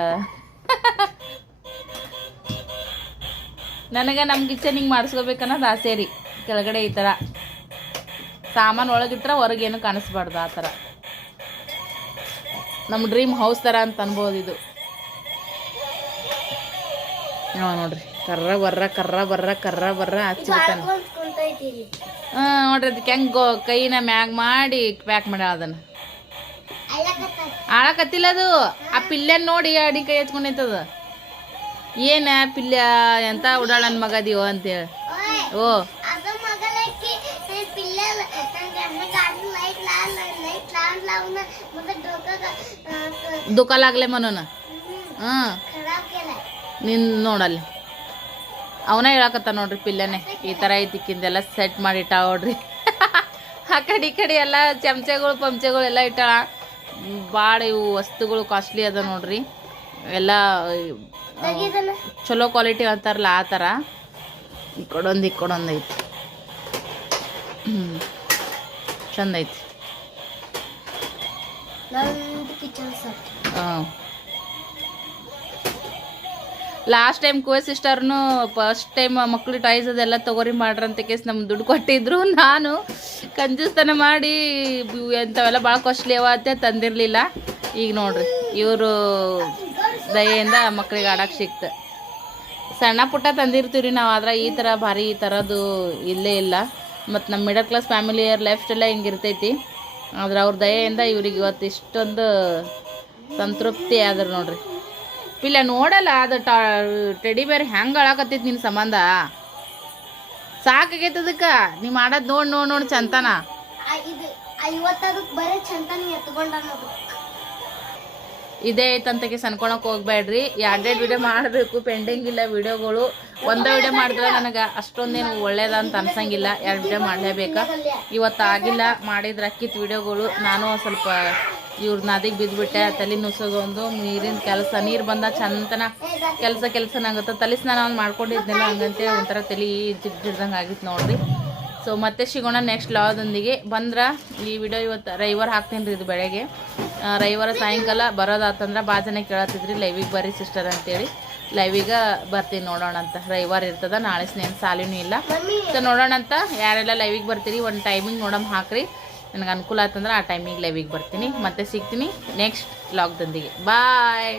ನನಗೆ ನಮ್ಮ ಕಿಚನ್ ಹಿಂಗೆ ಮಾಡಿಸ್ಕೋಬೇಕನ್ನೋದು ಆಸೆ ರೀ. ಕೆಳಗಡೆ ಈ ಥರ ಸಾಮಾನು ಒಳಗಿಟ್ರೆ ಹೊರಗೇನು ಕಾಣಿಸ್ಬಾರ್ದು ಆ ಥರ ನಮ್ಮ ಡ್ರೀಮ್ ಹೌಸ್ ಥರ ಅಂತ ಅನ್ಬೋದು ಇದು. ಹಾಂ ನೋಡ್ರಿ. ಕರ್ರ ಬರ್ರ ಕರ್ರ ಬರ್ರ ಕರ್ರ ಬರ್ರ ಕುಂತೈತಿ ಹಾಂ ನೋಡ್ರಿ ಅದಕ್ಕೆ ಹೆಂಗೆ ಕೈನ ಮ್ಯಾಗ್ ಮಾಡಿ ಪ್ಯಾಕ್ ಮಾಡ ಅದನ್ನು. ಆಳಕತ್ತಿಲ್ಲ ಅದು. ಆ ಪಿಲ್ಲೆನ್ ನೋಡಿ ಅಡಿ ಕೈ ಹಚ್ಕೊಂಡೈತದ ಏನ ಪಿಲ್ಯ ಎಂತ ಉಡಾಳ ನನ್ನ ಮಗ ಅದೀವೋ ಅಂತೇಳಿ ಓಯ್ ಓ ಅದ ಮಗಲಕ್ಕೆ पिल्लल त्यांना गाडी लाईट लाल लाईट लावून लावून मग डोकं ದುಃಖ लागले म्हणून ಹ್ಞೂ खराब केलाय ನಿನ್ ನೋಡಲ್ಲಿ ಅವನ ಹೇಳಕತ್ತ ನೋಡ್ರಿ ಪಿಲ್ಲೆನೆ ಈ ಥರ ಐತಿಕ್ಕಿಂದೆಲ್ಲ ಸೆಟ್ ಮಾಡಿ ಇಟ್ಟಾಳ ನೋಡ್ರಿ ಆ ಕಡೆ ಈ ಕಡೆ ಎಲ್ಲ ಚಮಚೆಗಳು ಪಂಚೆಗಳು ಎಲ್ಲ ಇಟ್ಟಾಳ ಭಾಳ ಇವು ವಸ್ತುಗಳು ಕಾಸ್ಟ್ಲಿ ಅದ ನೋಡ್ರಿ ಎಲ್ಲ ಚಲೋ ಕ್ವಾಲಿಟಿ ಅಂತಾರಲ್ಲ ಆ ಥರ ಈ ಕಡೊಂದು ಈ ಕಡೊಂದು ಐತಿ. ಹ್ಞೂ ಚಂದ ಐತಿ ಹಾಂ ಲಾಸ್ಟ್ ಟೈಮ್ ಕೋ ಸಿಸ್ಟರ್ನು ಫಸ್ಟ್ ಟೈಮ್ ಮಕ್ಳು ಟಾಯ್ಸ್ ಅದೆಲ್ಲ ತಗೋರಿ ಮಾಡ್ರಿ ಅಂತ ಕೇಸ್ ನಮ್ಗೆ ದುಡ್ಡು ಕೊಟ್ಟಿದ್ರು. ನಾನು ಕಂಜೂಸ್ತನ ಮಾಡಿ ಎಂಥವೆಲ್ಲ ಭಾಳ ಕಾಸ್ಟ್ಲಿ ಅವ ಅಂತ ತಂದಿರಲಿಲ್ಲ. ಈಗ ನೋಡ್ರಿ, ಇವರು ದಯೆಯಿಂದ ಮಕ್ಳಿಗೆ ಆಡಕ್ಕೆ ಸಿಕ್ತು. ಸಣ್ಣ ಪುಟ್ಟ ತಂದಿರ್ತೀವಿ ರೀ ನಾವು, ಆದ್ರೆ ಈ ಥರ ಭಾರಿ ಈ ಥರದ್ದು ಇಲ್ಲೇ ಇಲ್ಲ. ಮತ್ತು ನಮ್ಮ ಮಿಡಲ್ ಕ್ಲಾಸ್ ಫ್ಯಾಮಿಲಿಯರ್ ಲೈಫ್ ಸ್ಟೈಲ ಹಿಂಗಿರ್ತೈತಿ ಆದ್ರೆ ಅವ್ರ ದಯೆಯಿಂದ ಇವ್ರಿಗೆ ಇವತ್ತು ಇಷ್ಟೊಂದು ಸಂತೃಪ್ತಿ ಆದ್ರೆ ನೋಡ್ರಿ. ಇಲ್ಲ ನೋಡಲ್ಲ ಅದು ಟೆಡಿ ಬೇರ್ ಹೆಂಗೆ ಅಳಕತ್ತೈತಿ ನಿನ್ನ ಸಂಬಂಧ? ಸಾಕಾಗೈತೆ ಅದಕ್ಕೆ. ನೀ ಮಾಡೋದು ನೋಡಿ ನೋಡಿ ನೋಡಿ ಚಂತನ. ಇದು ಐತಂತಕ್ಕೆ ಸನ್ಕೊಳಕ್ ಹೋಗ್ಬೇಡ್ರಿ. ಎರಡೆರಡು ವಿಡಿಯೋ ಮಾಡಬೇಕು ಪೆಂಡಿಂಗ್ ಇಲ್ಲ ವಿಡಿಯೋಗಳು ಒಂದೇ ವಿಡಿಯೋ ಮಾಡಿದ್ರೆ ನನಗೆ ಅಷ್ಟೊಂದೇನು ಒಳ್ಳೇದಂತ ಅನ್ಸಂಗಿಲ್ಲ. ಎರಡು ವಿಡಿಯೋ ಮಾಡಲೇಬೇಕಾ. ಇವತ್ತು ಆಗಿಲ್ಲ ಮಾಡಿದ್ರೆ ಅಕ್ಕಿತ್ ವಿಡಿಯೋಗಳು ನಾನು ಸ್ವಲ್ಪ ಇವ್ರ ನದಿಗೆ ಬಿದ್ದುಬಿಟ್ಟೆ ತಲೆ ನುಸೋದೊಂದು ನೀರಿನ ಕೆಲಸ, ನೀರು ಬಂದ ಚಂತನ ಕೆಲಸ ಕೆಲಸನಾಗುತ್ತೆ ತಲೆ ಸ್ನಾನ ಒಂದು ಮಾಡ್ಕೊಂಡಿದ್ದೆಲ್ಲ ಹಂಗಂತೆ ಒಂಥರ ತಲೆ ಜಿಡ್ ಆಗಿತ್ತು ನೋಡಿರಿ. ಸೊ ಮತ್ತೆ ಸಿಗೋಣ ನೆಕ್ಸ್ಟ್ ಲಾದೊಂದಿಗೆ ಬಂದ್ರೆ ಈ ವಿಡಿಯೋ ಇವತ್ತು ರವಿವಾರ ಹಾಕ್ತೀನಿ ರೀ ಇದು ಬೆಳಗ್ಗೆ. ರೈವರ ರವಿವಾರ ಸಾಯಂಕಾಲ ಬರೋದಾತಂದ್ರೆ ಬಾಜನೆ ಜನ ಕೇಳತ್ತಿದ್ರಿ ಲೈವಿಗೆ ಬರ್ರಿ ಸಿಸ್ಟರ್ ಅಂತೇಳಿ. ಲೈವಿಗೆ ಬರ್ತೀನಿ ನೋಡೋಣ ಅಂತ. ರವಿವಾರ ಇರ್ತದ, ನಾಳೆ ಸ್ನೇಹ ಸಾಲಿನೂ ಇಲ್ಲ. ಸೊ ನೋಡೋಣ ಅಂತ. ಯಾರೆಲ್ಲ ಲೈವಿಗೆ ಬರ್ತೀರಿ, ಒಂದು ಟೈಮಿಂಗ್ ನೋಡಮ್ ಹಾಕ್ರಿ. ನನಗೆ ಅನುಕೂಲ ಆಯ್ತಂದ್ರೆ ಆ ಟೈಮಿಗೆ ಲೈವಿಗೆ ಬರ್ತೀನಿ. ಮತ್ತೆ ಸಿಗ್ತೀನಿ ನೆಕ್ಸ್ಟ್ ಲಾಗ್ದೊಂದಿಗೆ ಬಾಯ್